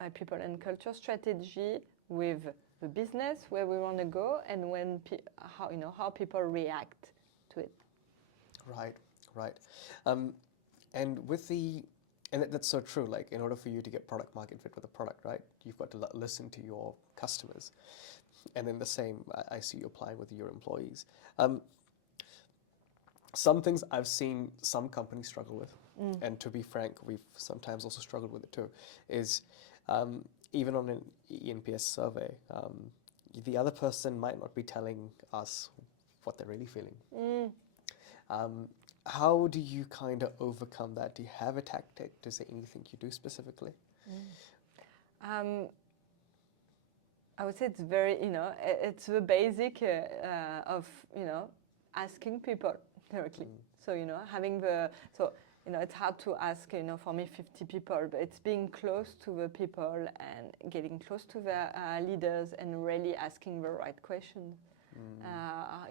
my people and culture strategy with the business, where we want to go, and how people react to it. Right. And that's so true. Like, in order for you to get product market fit with a product, right, you've got to listen to your customers. And then the same, I see you applying with your employees. Some things I've seen some companies struggle with, and to be frank, we've sometimes also struggled with it too, is even on an ENPS survey, the other person might not be telling us what they're really feeling. How do you kind of overcome that? Do you have a tactic? Is there anything you do specifically? I would say it's very, it's the basic of, asking people directly. So, it's hard to ask, for me 50 people, but it's being close to the people and getting close to the leaders and really asking the right questions. How...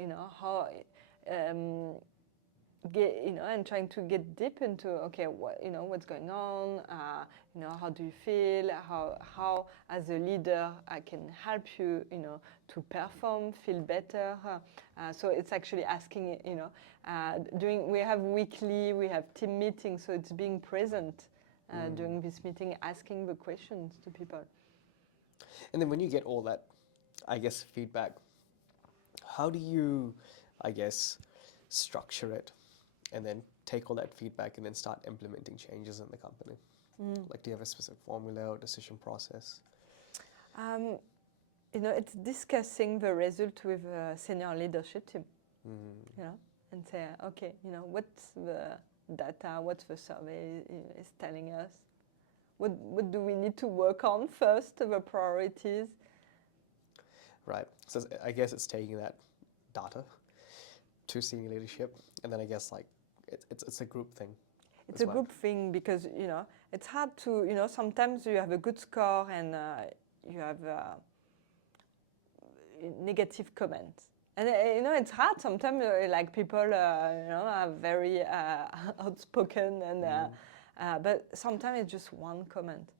and trying to get deep into what's going on, how do you feel, how as a leader I can help you, to perform, feel better. So it's actually asking, we have team meetings, so it's being present during this meeting, asking the questions to people. And then when you get all that, I guess, feedback, how do you, I guess, structure it? And then take all that feedback and then start implementing changes in the company? Like, do you have a specific formula or decision process? It's discussing the result with a senior leadership team, and say, okay, what's the data, what's the survey is telling us? What do we need to work on first, the priorities? Right. So I guess it's taking that data to senior leadership, and then I guess like it's a group thing. It's a group thing because it's hard to sometimes you have a good score and you have negative comments, and it's hard sometimes. Like people are very outspoken and but sometimes it's just one comment.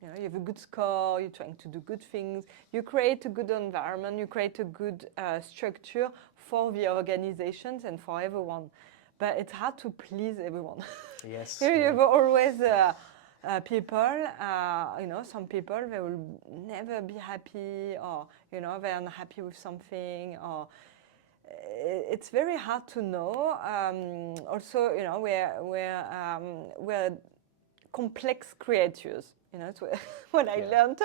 You have a good score, you're trying to do good things, you create a good environment, you create a good structure for the organizations and for everyone. but it's hard to please everyone. Yes. You Yeah. have always people, some people, they will never be happy, or, they're unhappy with something, or it's very hard to know. Also, we're complex creatures. It's what I learned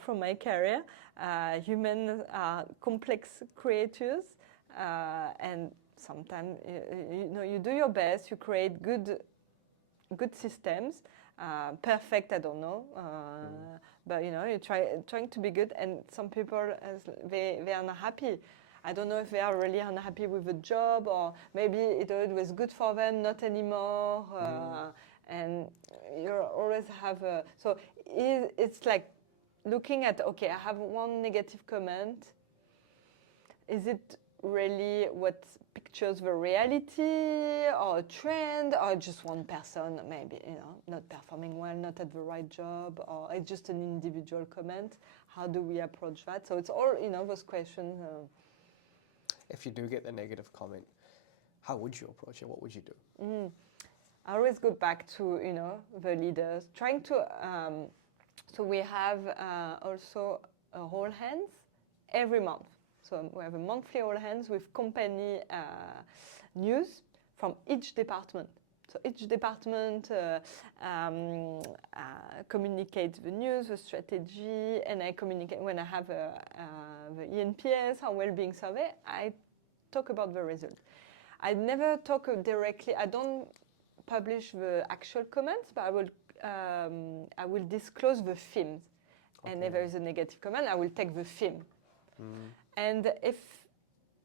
from my career. Humans are complex creatures, and sometimes you do your best. You create good systems. Perfect, I don't know, but you're trying to be good. And some people, they are unhappy. I don't know if they are really unhappy with the job, or maybe it was good for them, not anymore. And you always have so it's like looking at, okay, I have one negative comment. Is it really what pictures the reality, or a trend, or just one person maybe not performing well, not at the right job, or it's just an individual comment? How do we approach that? So it's all those questions. If you do get the negative comment, how would you approach it? What would you do? I always go back to the leaders, trying to. So we have also all hands every month. So we have a monthly all hands with company news from each department. So each department communicates the news, the strategy, and I communicate when I have the ENPS or well-being survey. I talk about the result. I never talk directly. I don't publish the actual comments, but I will disclose the themes. Okay. And if there is a negative comment, I will take the theme. And if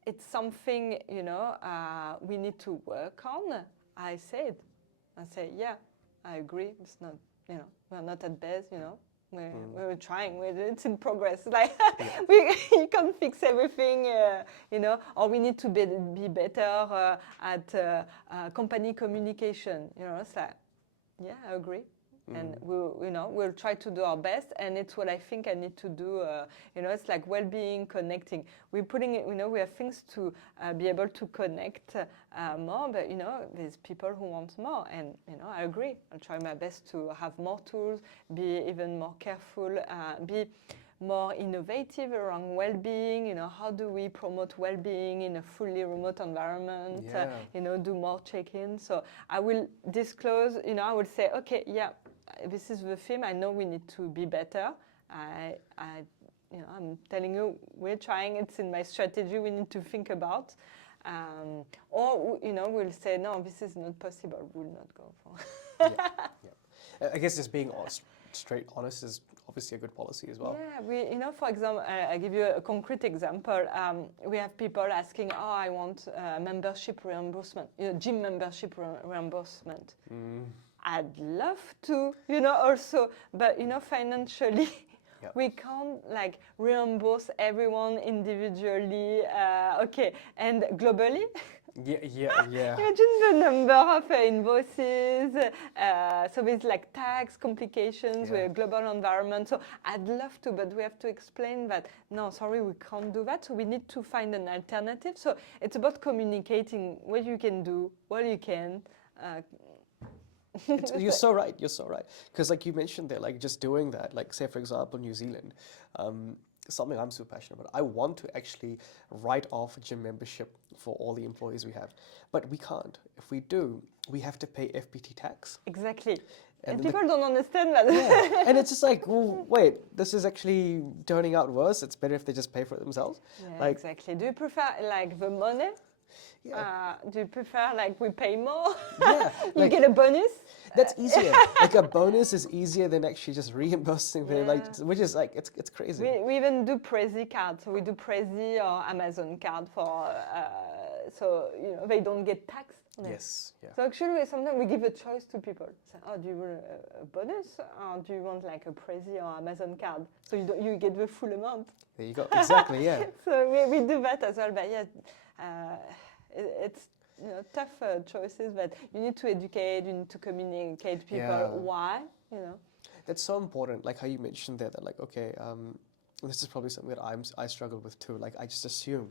it's something we need to work on, I say it. I say, yeah, I agree. It's not, we're not at best. We're trying. It's in progress. Like you can't fix everything, or we need to be better at company communication. It's like, yeah, I agree. And we'll try to do our best, and it's what I think I need to do. It's like well-being, connecting. We're putting it. We have things to be able to connect more. But there's people who want more, and I agree. I'll try my best to have more tools, be even more careful, be more innovative around well-being. How do we promote well-being in a fully remote environment? Yeah. Do more check-ins. So I will disclose. I will say, okay, yeah. This is the theme. I know we need to be better. I'm telling you, we're trying. It's in my strategy. We need to think about, or we'll say no. This is not possible. We'll not go for. Yeah. I guess just being straight honest is obviously a good policy as well. Yeah, we for example, I give you a concrete example. We have people asking, oh, I want membership reimbursement, gym membership reimbursement. I'd love to, also, but financially, we can't reimburse everyone individually. Okay, and globally. Yeah. Imagine the number of invoices. So there's tax complications with a global environment. So I'd love to, but we have to explain that, no, sorry, we can't do that. So we need to find an alternative. So it's about communicating what you can do, what you can. You're so right. Because like you mentioned there, just doing that, say for example, New Zealand, something I'm super passionate about. I want to actually write off a gym membership for all the employees we have, but we can't. If we do, we have to pay FBT tax. Exactly. And people don't understand that. Yeah. And it's just like, well, wait, this is actually turning out worse. It's better if they just pay for it themselves. Yeah, exactly. Do you prefer the money? Yeah. Do you prefer we pay more? Yeah. You get a bonus? That's easier. A bonus is easier than actually just reimbursing them, which is it's crazy. We even do Prezi cards. So we do Prezi or Amazon card for, so they don't get taxed. Yes. Yeah. So actually, sometimes we give a choice to people. So, do you want a bonus, or do you want a Prezi or Amazon card? So you get the full amount. There you go. Exactly. Yeah. So we do that as well. But yeah. It's tough choices, but you need to educate, you need to communicate people why, It's so important, how you mentioned there, that okay, this is probably something that I struggle with too. I just assume,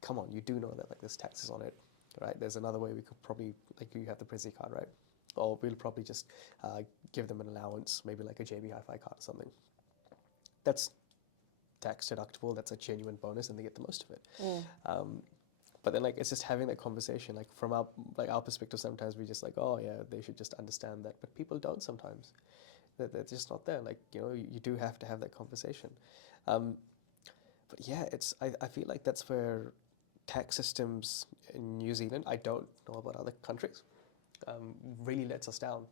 come on, you do know that there's taxes on it. right? There's another way we could probably, like you have the Prezi card, right? Or we'll probably just give them an allowance, maybe like a JB Hi-Fi card or something. That's tax deductible. That's a genuine bonus, and they get the most of it. But then, like, it's just having that conversation. Like, from our perspective, sometimes we just like, oh yeah, they should just understand that. But people don't sometimes. They're just not there. Like, you do have to have that conversation. But yeah, I feel like that's where tax systems in New Zealand, I don't know about other countries, really lets us down,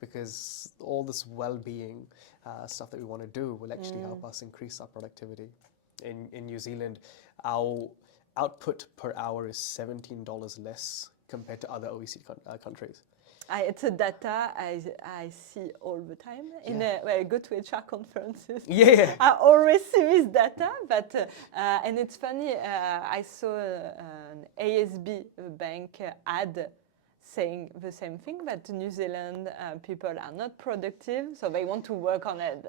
because all this well-being stuff that we want to do will actually help us increase our productivity. In New Zealand, our output per hour is $17 less compared to other OECD countries. It's a data I see all the time when I go to HR conferences. Yeah. I always see this data, but and it's funny. I saw an ASB bank ad saying the same thing, that New Zealand people are not productive, so they want to work on it.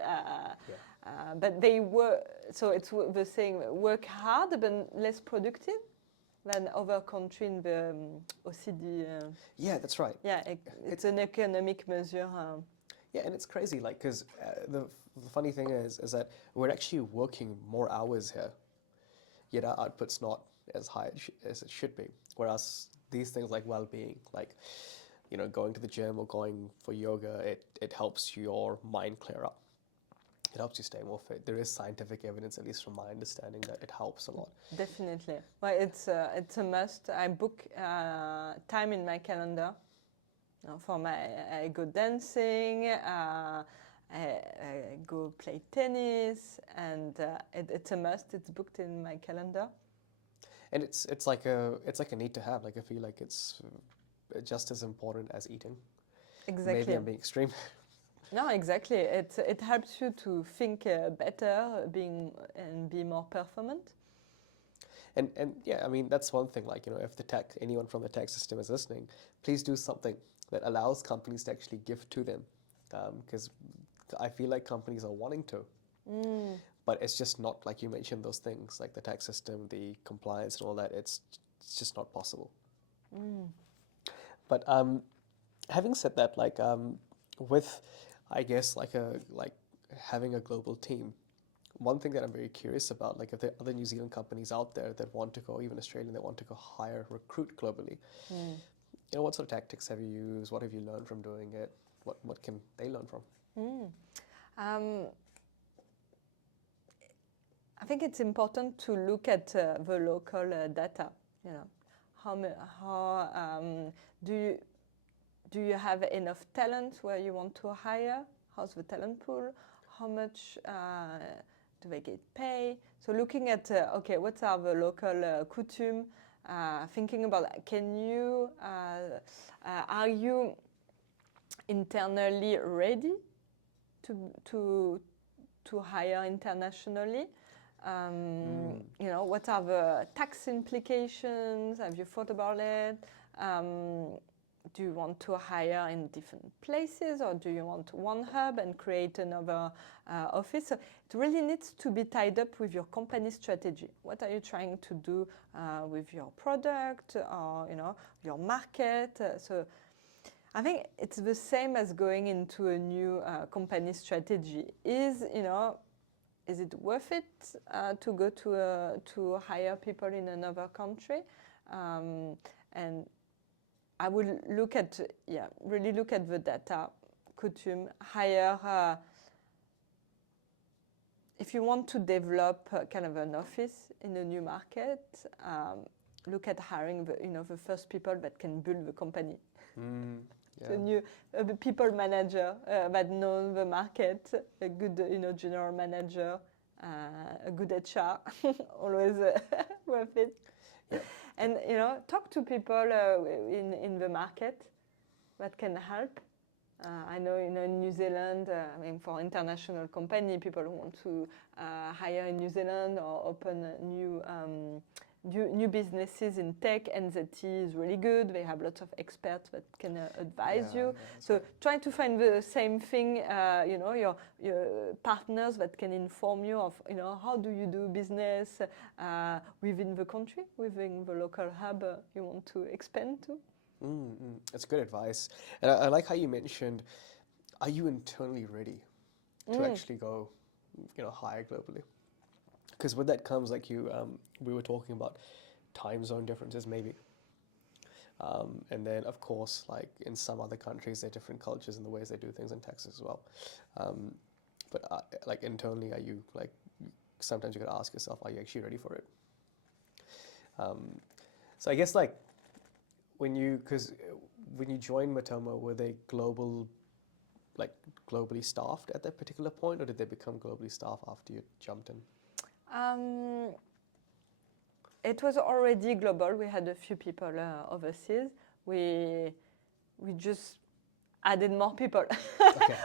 But they work, so it's the saying, work hard but less productive than other countries in the OECD. Yeah, that's right. Yeah, it's an economic measure. Yeah, and it's crazy, like, because the funny thing is that we're actually working more hours here, yet our output's not as high as it should be. Whereas these things like well-being, like, going to the gym or going for yoga, it helps your mind clear up. It helps you stay more fit. There is scientific evidence, at least from my understanding, that it helps a lot. Definitely. Well, it's a must. I book time in my calendar. I go dancing, I go play tennis, and it's a must. It's booked in my calendar. And it's like a need to have. Like, I feel like it's just as important as eating. Exactly. Maybe I'm being extreme. No, exactly. It helps you to think better, and be more performant. And yeah, I mean, that's one thing. Like, if anyone from the tax system is listening, please do something that allows companies to actually give to them, because I feel like companies are wanting to, but it's just not, like you mentioned, those things like the tax system, the compliance, and all that. It's just not possible. But having said that, like, with, I guess, like having a global team, one thing that I'm very curious about, like, if there are other New Zealand companies out there that want to go, even Australian, that want to go recruit globally, what sort of tactics have you used? What have you learned from doing it? What can they learn from? I think it's important to look at the local data. How do you have enough talent where you want to hire? How's the talent pool? How much do they get paid? So looking at what are the local custom? Thinking about, are you internally ready to hire internationally? What are the tax implications? Have you thought about it? Do you want to hire in different places, or do you want one hub and create another office? So it really needs to be tied up with your company strategy. What are you trying to do with your product, or your market? So I think it's the same as going into a new company strategy. Is it worth it to go to hire people in another country? And I will really look at the data. Hire. If you want to develop kind of an office in a new market, look at hiring the first people that can build the company. A people manager that knows the market, a good general manager, a good HR, always worth it. Yeah. And talk to people in the market that can help. I know in New Zealand, for international company, people want to hire in New Zealand or open new new businesses in tech, NZT is really good. They have lots of experts that can advise you. So try to find the same thing, your partners that can inform you of, how do you do business within the country, within the local hub you want to expand to. That's good advice. And I like how you mentioned, are you internally ready to actually go, higher globally? Because with that comes, like we were talking about time zone differences maybe. And then, of course, like in some other countries, there are different cultures and the ways they do things in Texas as well. But like internally, are you like, sometimes you got to ask yourself, are you actually ready for it? So I guess like when you joined Matomo, were they globally staffed at that particular point, or did they become globally staffed after you jumped in? It was already global. We had a few people overseas. We just added more people. Okay.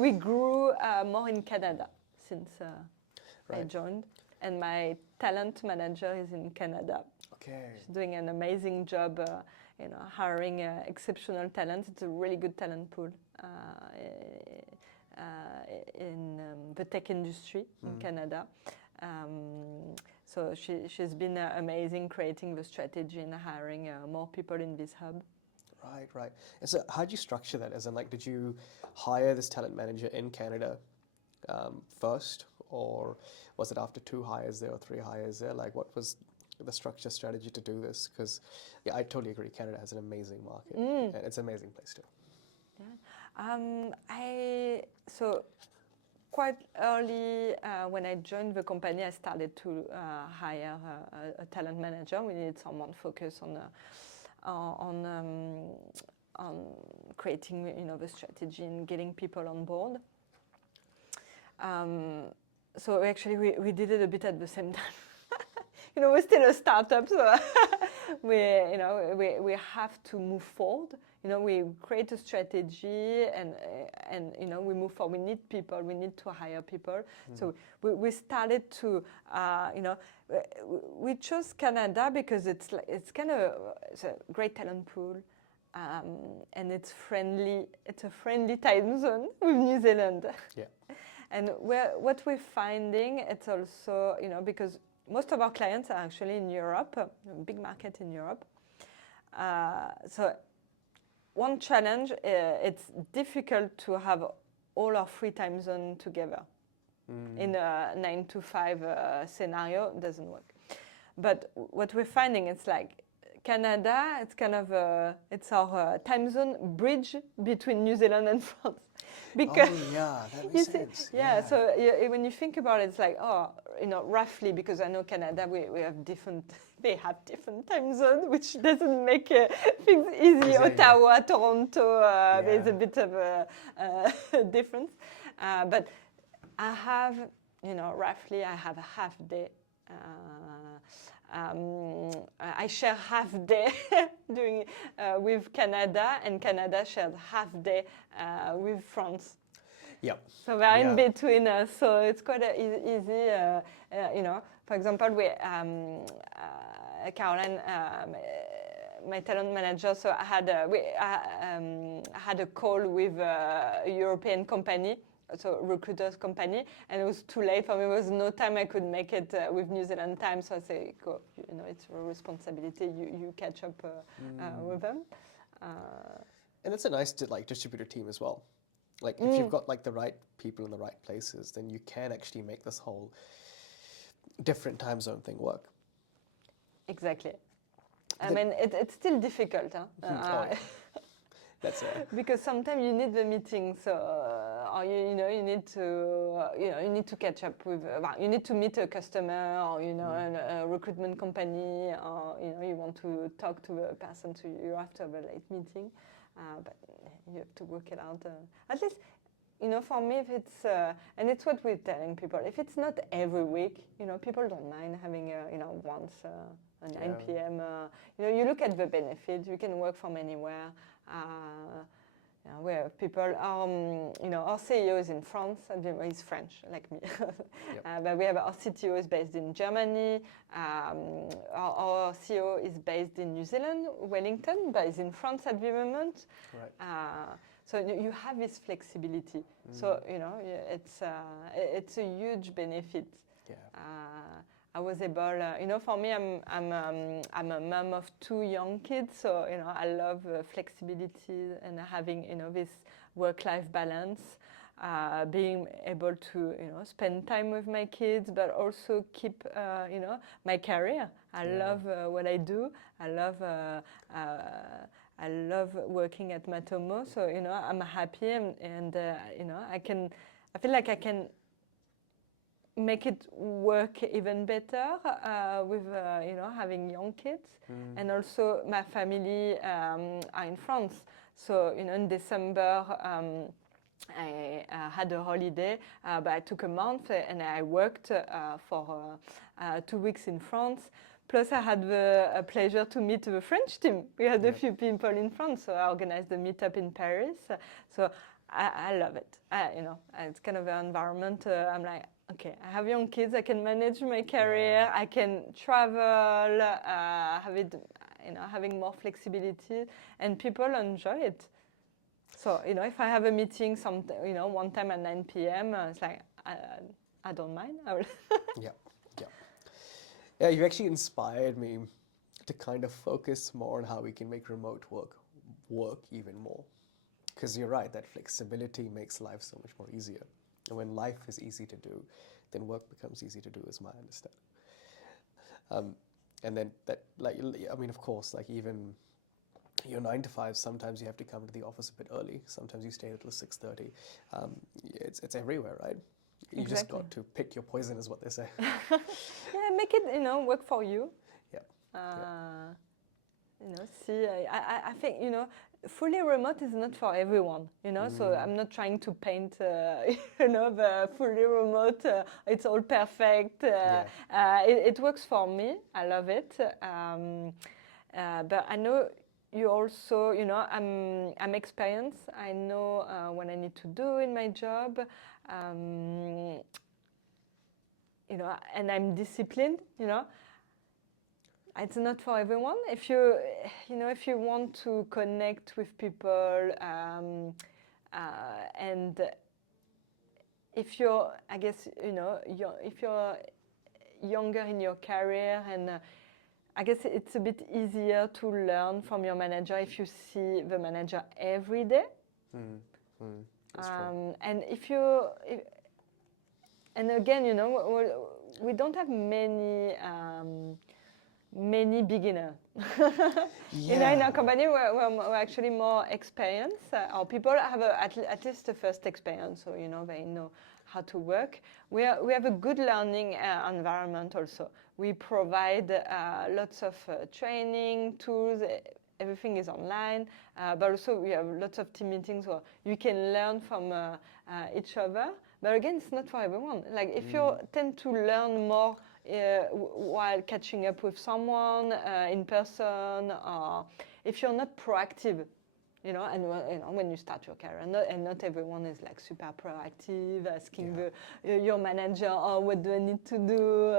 we grew more in Canada since I Right. joined, and my talent manager is in Canada. Okay. She's doing an amazing job, hiring exceptional talent. It's a really good talent pool in the tech industry in Canada. So she's been amazing creating the strategy and hiring more people in this hub. Right. And so how did you structure that? As in, like, did you hire this talent manager in Canada first, or was it after 2 hires there or 3 hires there? Like, what was the structure strategy to do this? Because, yeah, I totally agree. Canada has an amazing market, and it's an amazing place too. Yeah. So quite early when I joined the company, I started to hire a talent manager. We needed someone focused on creating, the strategy and getting people on board. So actually, we did it a bit at the same time. We're still a startup, so we have to move forward. We create a strategy and we move forward. We need people. We need to hire people. So we started to, we chose Canada because it's a great talent pool, and it's friendly. It's a friendly time zone with New Zealand. Yeah. And what we're finding, it's also, because most of our clients are actually in Europe, a big market in Europe. So one challenge, it's difficult to have all our 3 time zones together. In a 9 to 5 scenario, it doesn't work. But what we're finding, it's like Canada, it's kind of it's our time zone bridge between New Zealand and France. Because, that makes sense. So when you think about it, it's like, roughly, because I know Canada, we have they have different time zones, which doesn't make things easy. Exactly. Ottawa, Toronto, there's a bit of a difference. But I have, roughly, I have a half day. I share half day doing with Canada, and Canada shared half day with France. Yep. So we're in between, so it's quite easy. For example, Caroline, my talent manager, so I had a call with a European company. So recruiters company, and it was too late for me. There was no time I could make it with New Zealand time. So I say, go, it's a responsibility. You catch up with them. And it's a nice distributor team as well. Like if you've got like the right people in the right places, then you can actually make this whole different time zone thing work. Exactly. I mean, it's still difficult. That's it. Because sometimes you need the meeting, so or you need to catch up with. You need to meet a customer, or a recruitment company, or you want to talk to a person, so you have to have a late meeting, but you have to work it out. At least, for me, if it's and it's what we're telling people. If it's not every week, people don't mind having once. 9 p.m. You look at the benefits. You can work from anywhere. Yeah, where people, our CEO is in France, and he's French, like me. Yep. But we have our CTO is based in Germany. Our CEO is based in New Zealand, Wellington, but is in France at the moment. Right. So you have this flexibility. So it's a huge benefit. Yeah. I was able, for me, I'm a mom of 2 young kids, so I love flexibility and having this work-life balance, being able to spend time with my kids, but also keep my career. I love what I do. I love working at Matomo, so I'm happy and I feel like I can make it work even better with having young kids. And also my family are in France, so in December I had a holiday, but I took a month and I worked for 2 weeks in France. Plus, I had the pleasure to meet the French team. We had a few people in France, so I organized a meetup in Paris. So I love it. It's kind of an environment. I'm like, okay, I have young kids. I can manage my career. I can travel. Having more flexibility, and people enjoy it. So if I have a meeting, one time at 9 p.m., it's like I don't mind. I will Yeah, you actually inspired me to kind of focus more on how we can make remote work even more. Because you're right, that flexibility makes life so much more easier. And when life is easy to do, then work becomes easy to do, is my understanding. And then of course, like even your 9 to 5, sometimes you have to come to the office a bit early. Sometimes you stay until 6:30. It's everywhere, right? You just got to pick your poison, is what they say. Yeah, make it work for you. Yeah. I think fully remote is not for everyone. So I'm not trying to paint the fully remote. It's all perfect. It works for me. I love it. But I know you also, I'm experienced. I know what I need to do in my job. And I'm disciplined. It's not for everyone. If you want to connect with people, and if you're, I guess, if you're younger in your career, and I guess it's a bit easier to learn from your manager if you see the manager every day. That's true. And and again, we don't have many beginners. In our company, we're actually more experienced. Our people have at least the first experience, so they know how to work. We have a good learning environment also. We provide lots of training tools. Everything is online, but also we have lots of team meetings where you can learn from each other. But again, it's not for everyone. Like if you tend to learn more while catching up with someone in person, or if you're not proactive, and when you start your career, and not everyone is like super proactive, asking your manager, oh, what do I need to do?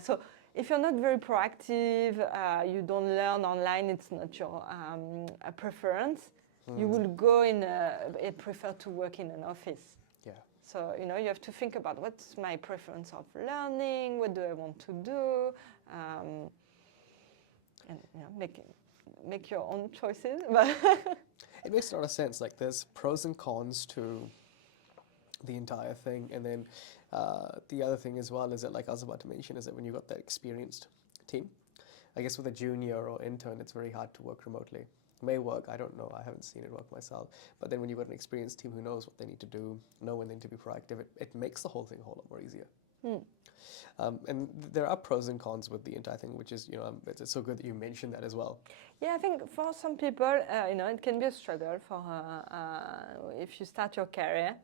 So if you're not very proactive, you don't learn online, it's not your preference, you will go prefer to work in an office. So, you have to think about what's my preference of learning, what do I want to do, and make your own choices. It makes a lot of sense. Like there's pros and cons to the entire thing. And then the other thing as well is that, like I was about to mention, is that when you've got that experienced team, I guess with a junior or intern, it's very hard to work remotely. It may work, I don't know, I haven't seen it work myself. But then when you've got an experienced team who knows what they need to do, know when they need to be proactive, it makes the whole thing a whole lot more easier. And there are pros and cons with the entire thing, which is, it's so good that you mentioned that as well. Yeah, I think for some people, it can be a struggle for if you start your career.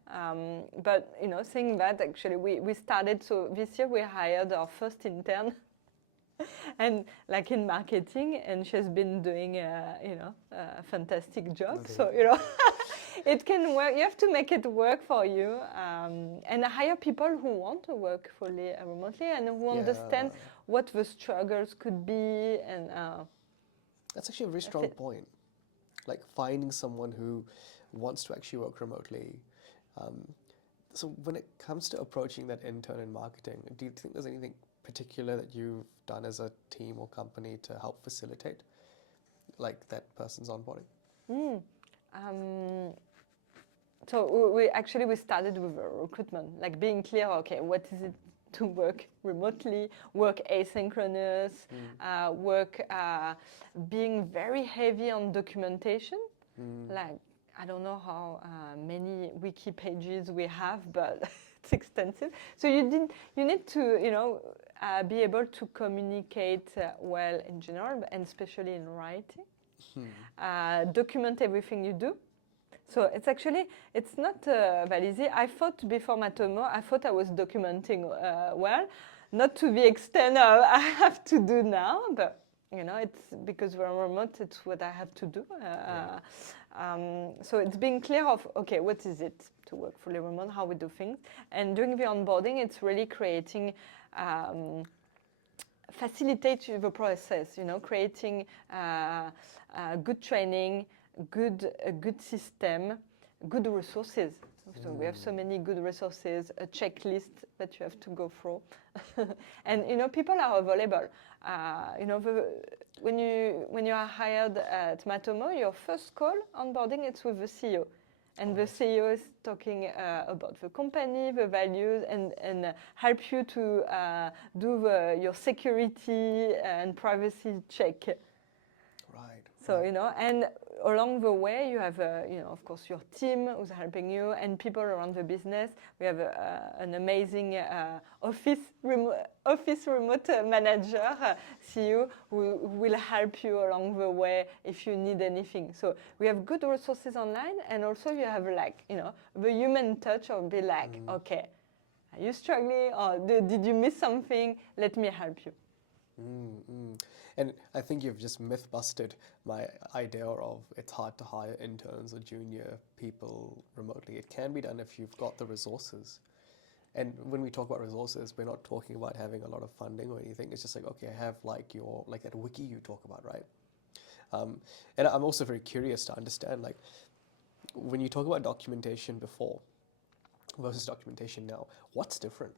But, saying that, actually, we started, so this year we hired our first intern. And like in marketing, and she's been doing a fantastic job. Nothing. So it can work. You have to make it work for you, and hire people who want to work fully remotely and who understand what the struggles could be. And That's actually a very strong point. Like finding someone who wants to actually work remotely. So when it comes to approaching that intern in marketing, do you think there's anything particular that you've done as a team or company to help facilitate like that person's onboarding? So we started with recruitment, like being clear. Okay, what is it to work remotely, work asynchronous, work being very heavy on documentation. Like I don't know how many wiki pages we have, but it's extensive. So you need to be able to communicate well in general, and especially in writing. Document everything you do. So it's not that easy. I thought before Matomo, I thought I was documenting well, not to the extent I have to do now, but it's because we're remote, it's what I have to do. So it's being clear of, okay, what is it to work fully remote, how we do things. And during the onboarding, it's really creating, facilitate the process, creating good training, good system, good resources. So we have so many good resources, a checklist that you have to go through, and people are available. When you are hired at Matomo, your first call onboarding it's with the CEO, and the CEO is talking about the company, the values, and help you to do your security and privacy check. Right. So and along the way, you have of course your team who's helping you, and people around the business. We have an amazing office remote manager, CEO, who will help you along the way if you need anything. So we have good resources online, and also you have the human touch of be like, okay, are you struggling, or did you miss something? Let me help you. And I think you've just myth busted my idea of it's hard to hire interns or junior people remotely. It can be done if you've got the resources. And when we talk about resources, we're not talking about having a lot of funding or anything. It's just like, okay, I have like that wiki you talk about, right? And I'm also very curious to understand, like, when you talk about documentation before versus documentation now, what's different?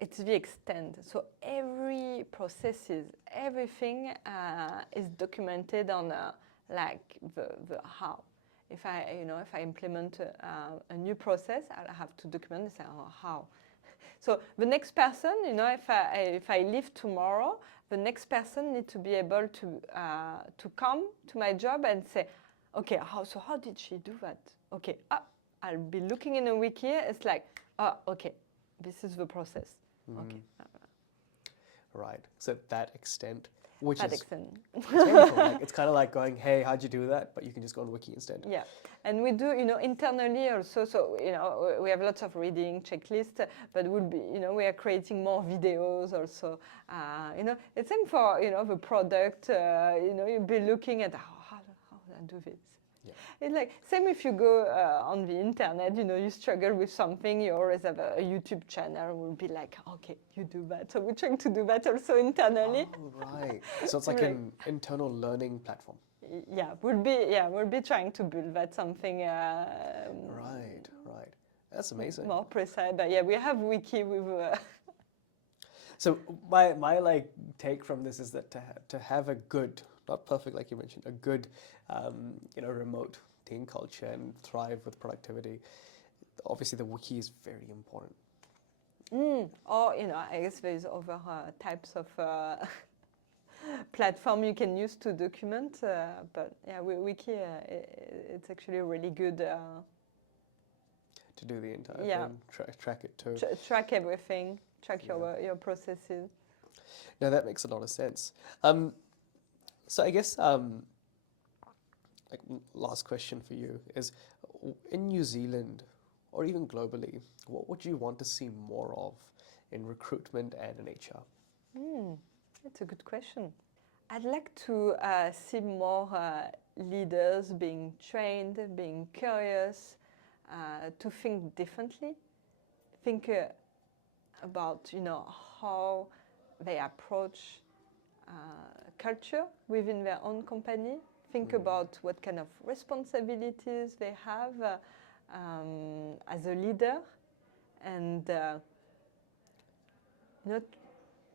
It's the extent. So every processes, everything is documented on the how. If I implement a new process, I'll have to document and say, how. So the next person, if I leave tomorrow, the next person needs to be able to come to my job and say, okay, how did she do that? Okay, I'll be looking in a wiki. It's like, okay, this is the process. Okay. Right. So that extent, which That is extent. it's wonderful. Like, it's kind of like going, hey, how'd you do that? But you can just go on Wiki instead. Yeah, and we do, internally also. So we have lots of reading checklists, but we are creating more videos also. It's same for the product. You'll be looking at how I do this. Yeah. It's like same if you go on the internet, you struggle with something, you always have a YouTube channel. We'll be like, okay, you do that. So we're trying to do that also internally. Oh, right. So it's like an internal learning platform. Yeah, we'll be trying to build that something. Right. That's amazing. More precise, but yeah, we have wiki with. So my take from this is that to have a good, not perfect like you mentioned, a good remote team culture and thrive with productivity, obviously the wiki is very important. Or I guess there's other types of platform you can use to document, but yeah, wiki it's actually really good. To do the entire thing, track it too. Track everything, track your processes. No, that makes a lot of sense. So I guess last question for you is, in New Zealand or even globally, what would you want to see more of in recruitment and in HR? That's a good question. I'd like to see more leaders being trained, being curious, to think differently, think about how they approach culture within their own company, think about what kind of responsibilities they have as a leader, and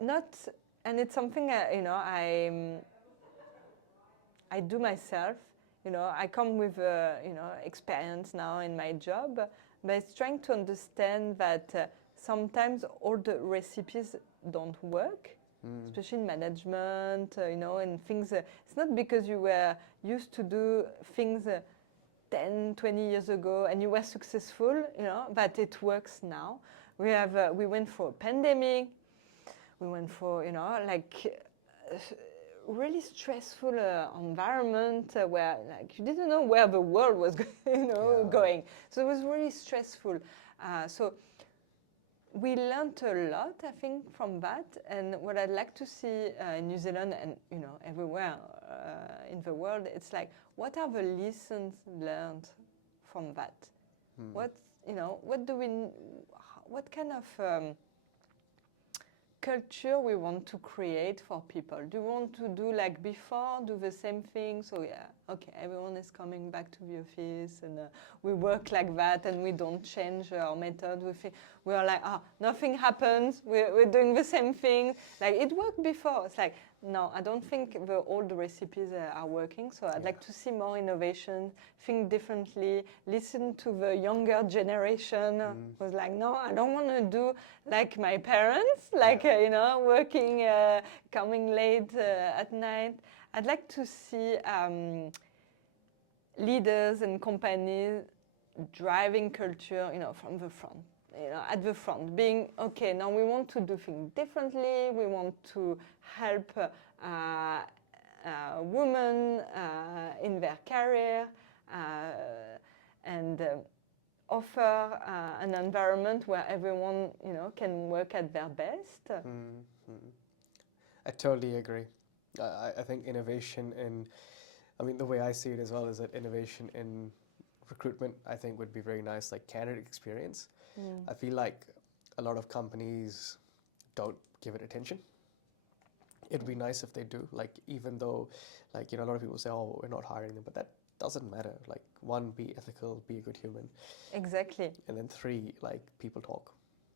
not and it's something I do myself. I come with experience now in my job, but it's trying to understand that sometimes all the recipes don't work, especially in management, and things. It's not because you were used to do things 10, 20 years ago and you were successful, that it works now. We went for a pandemic. We went for, really stressful environment where you didn't know where the world was going. So it was really stressful. So we learned a lot, I think, from that. And what I'd like to see in New Zealand and everywhere in the world, it's like, what are the lessons learned from that? What kind of culture we want to create for people? Do we want to do like before, do the same thing? So everyone is coming back to the office and we work like that and we don't change our method. We are like, nothing happens. We're doing the same thing. Like it worked before. It's like, no, I don't think the old recipes are working. So I'd like to see more innovation, think differently, listen to the younger generation. Was like, no, I don't want to do like my parents, working, coming late at night. I'd like to see leaders and companies driving culture, from the front. At the front, being now we want to do things differently. We want to help women in their career and offer an environment where everyone can work at their best. I totally agree. I think innovation the way I see it as well is that innovation in recruitment, I think, would be very nice, like candidate experience. I feel like a lot of companies don't give it attention. It'd be nice if they do, even though, a lot of people say, oh, we're not hiring them, but that doesn't matter. One, be ethical, be a good human. Exactly. And then three, people talk.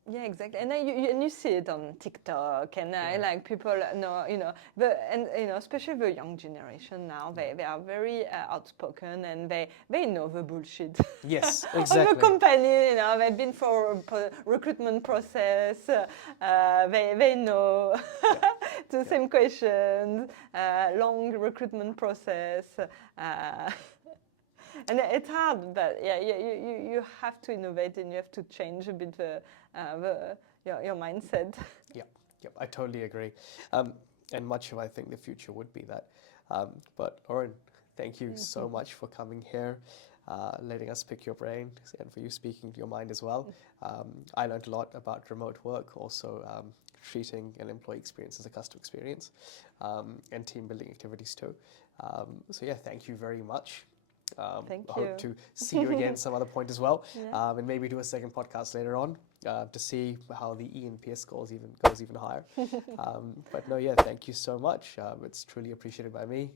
Yeah, exactly, and you see it on TikTok, and people know, especially the young generation now, they are very outspoken, and they know the bullshit. Yes, exactly. Of the company, they've been for a recruitment process, they know the same questions, long recruitment process. And it's hard, but you have to innovate and you have to change a bit your mindset. Yep, I totally agree. And much of I think the future would be that. But Lauren, thank you so much for coming here, letting us pick your brain, and for you speaking to your mind as well. I learned a lot about remote work, also treating an employee experience as a customer experience, and team building activities too. Thank you very much. Thank you. Hope to see you again some other point as well, and maybe do a second podcast later on to see how the ENPS scores goes even higher. Thank you so much. It's truly appreciated by me.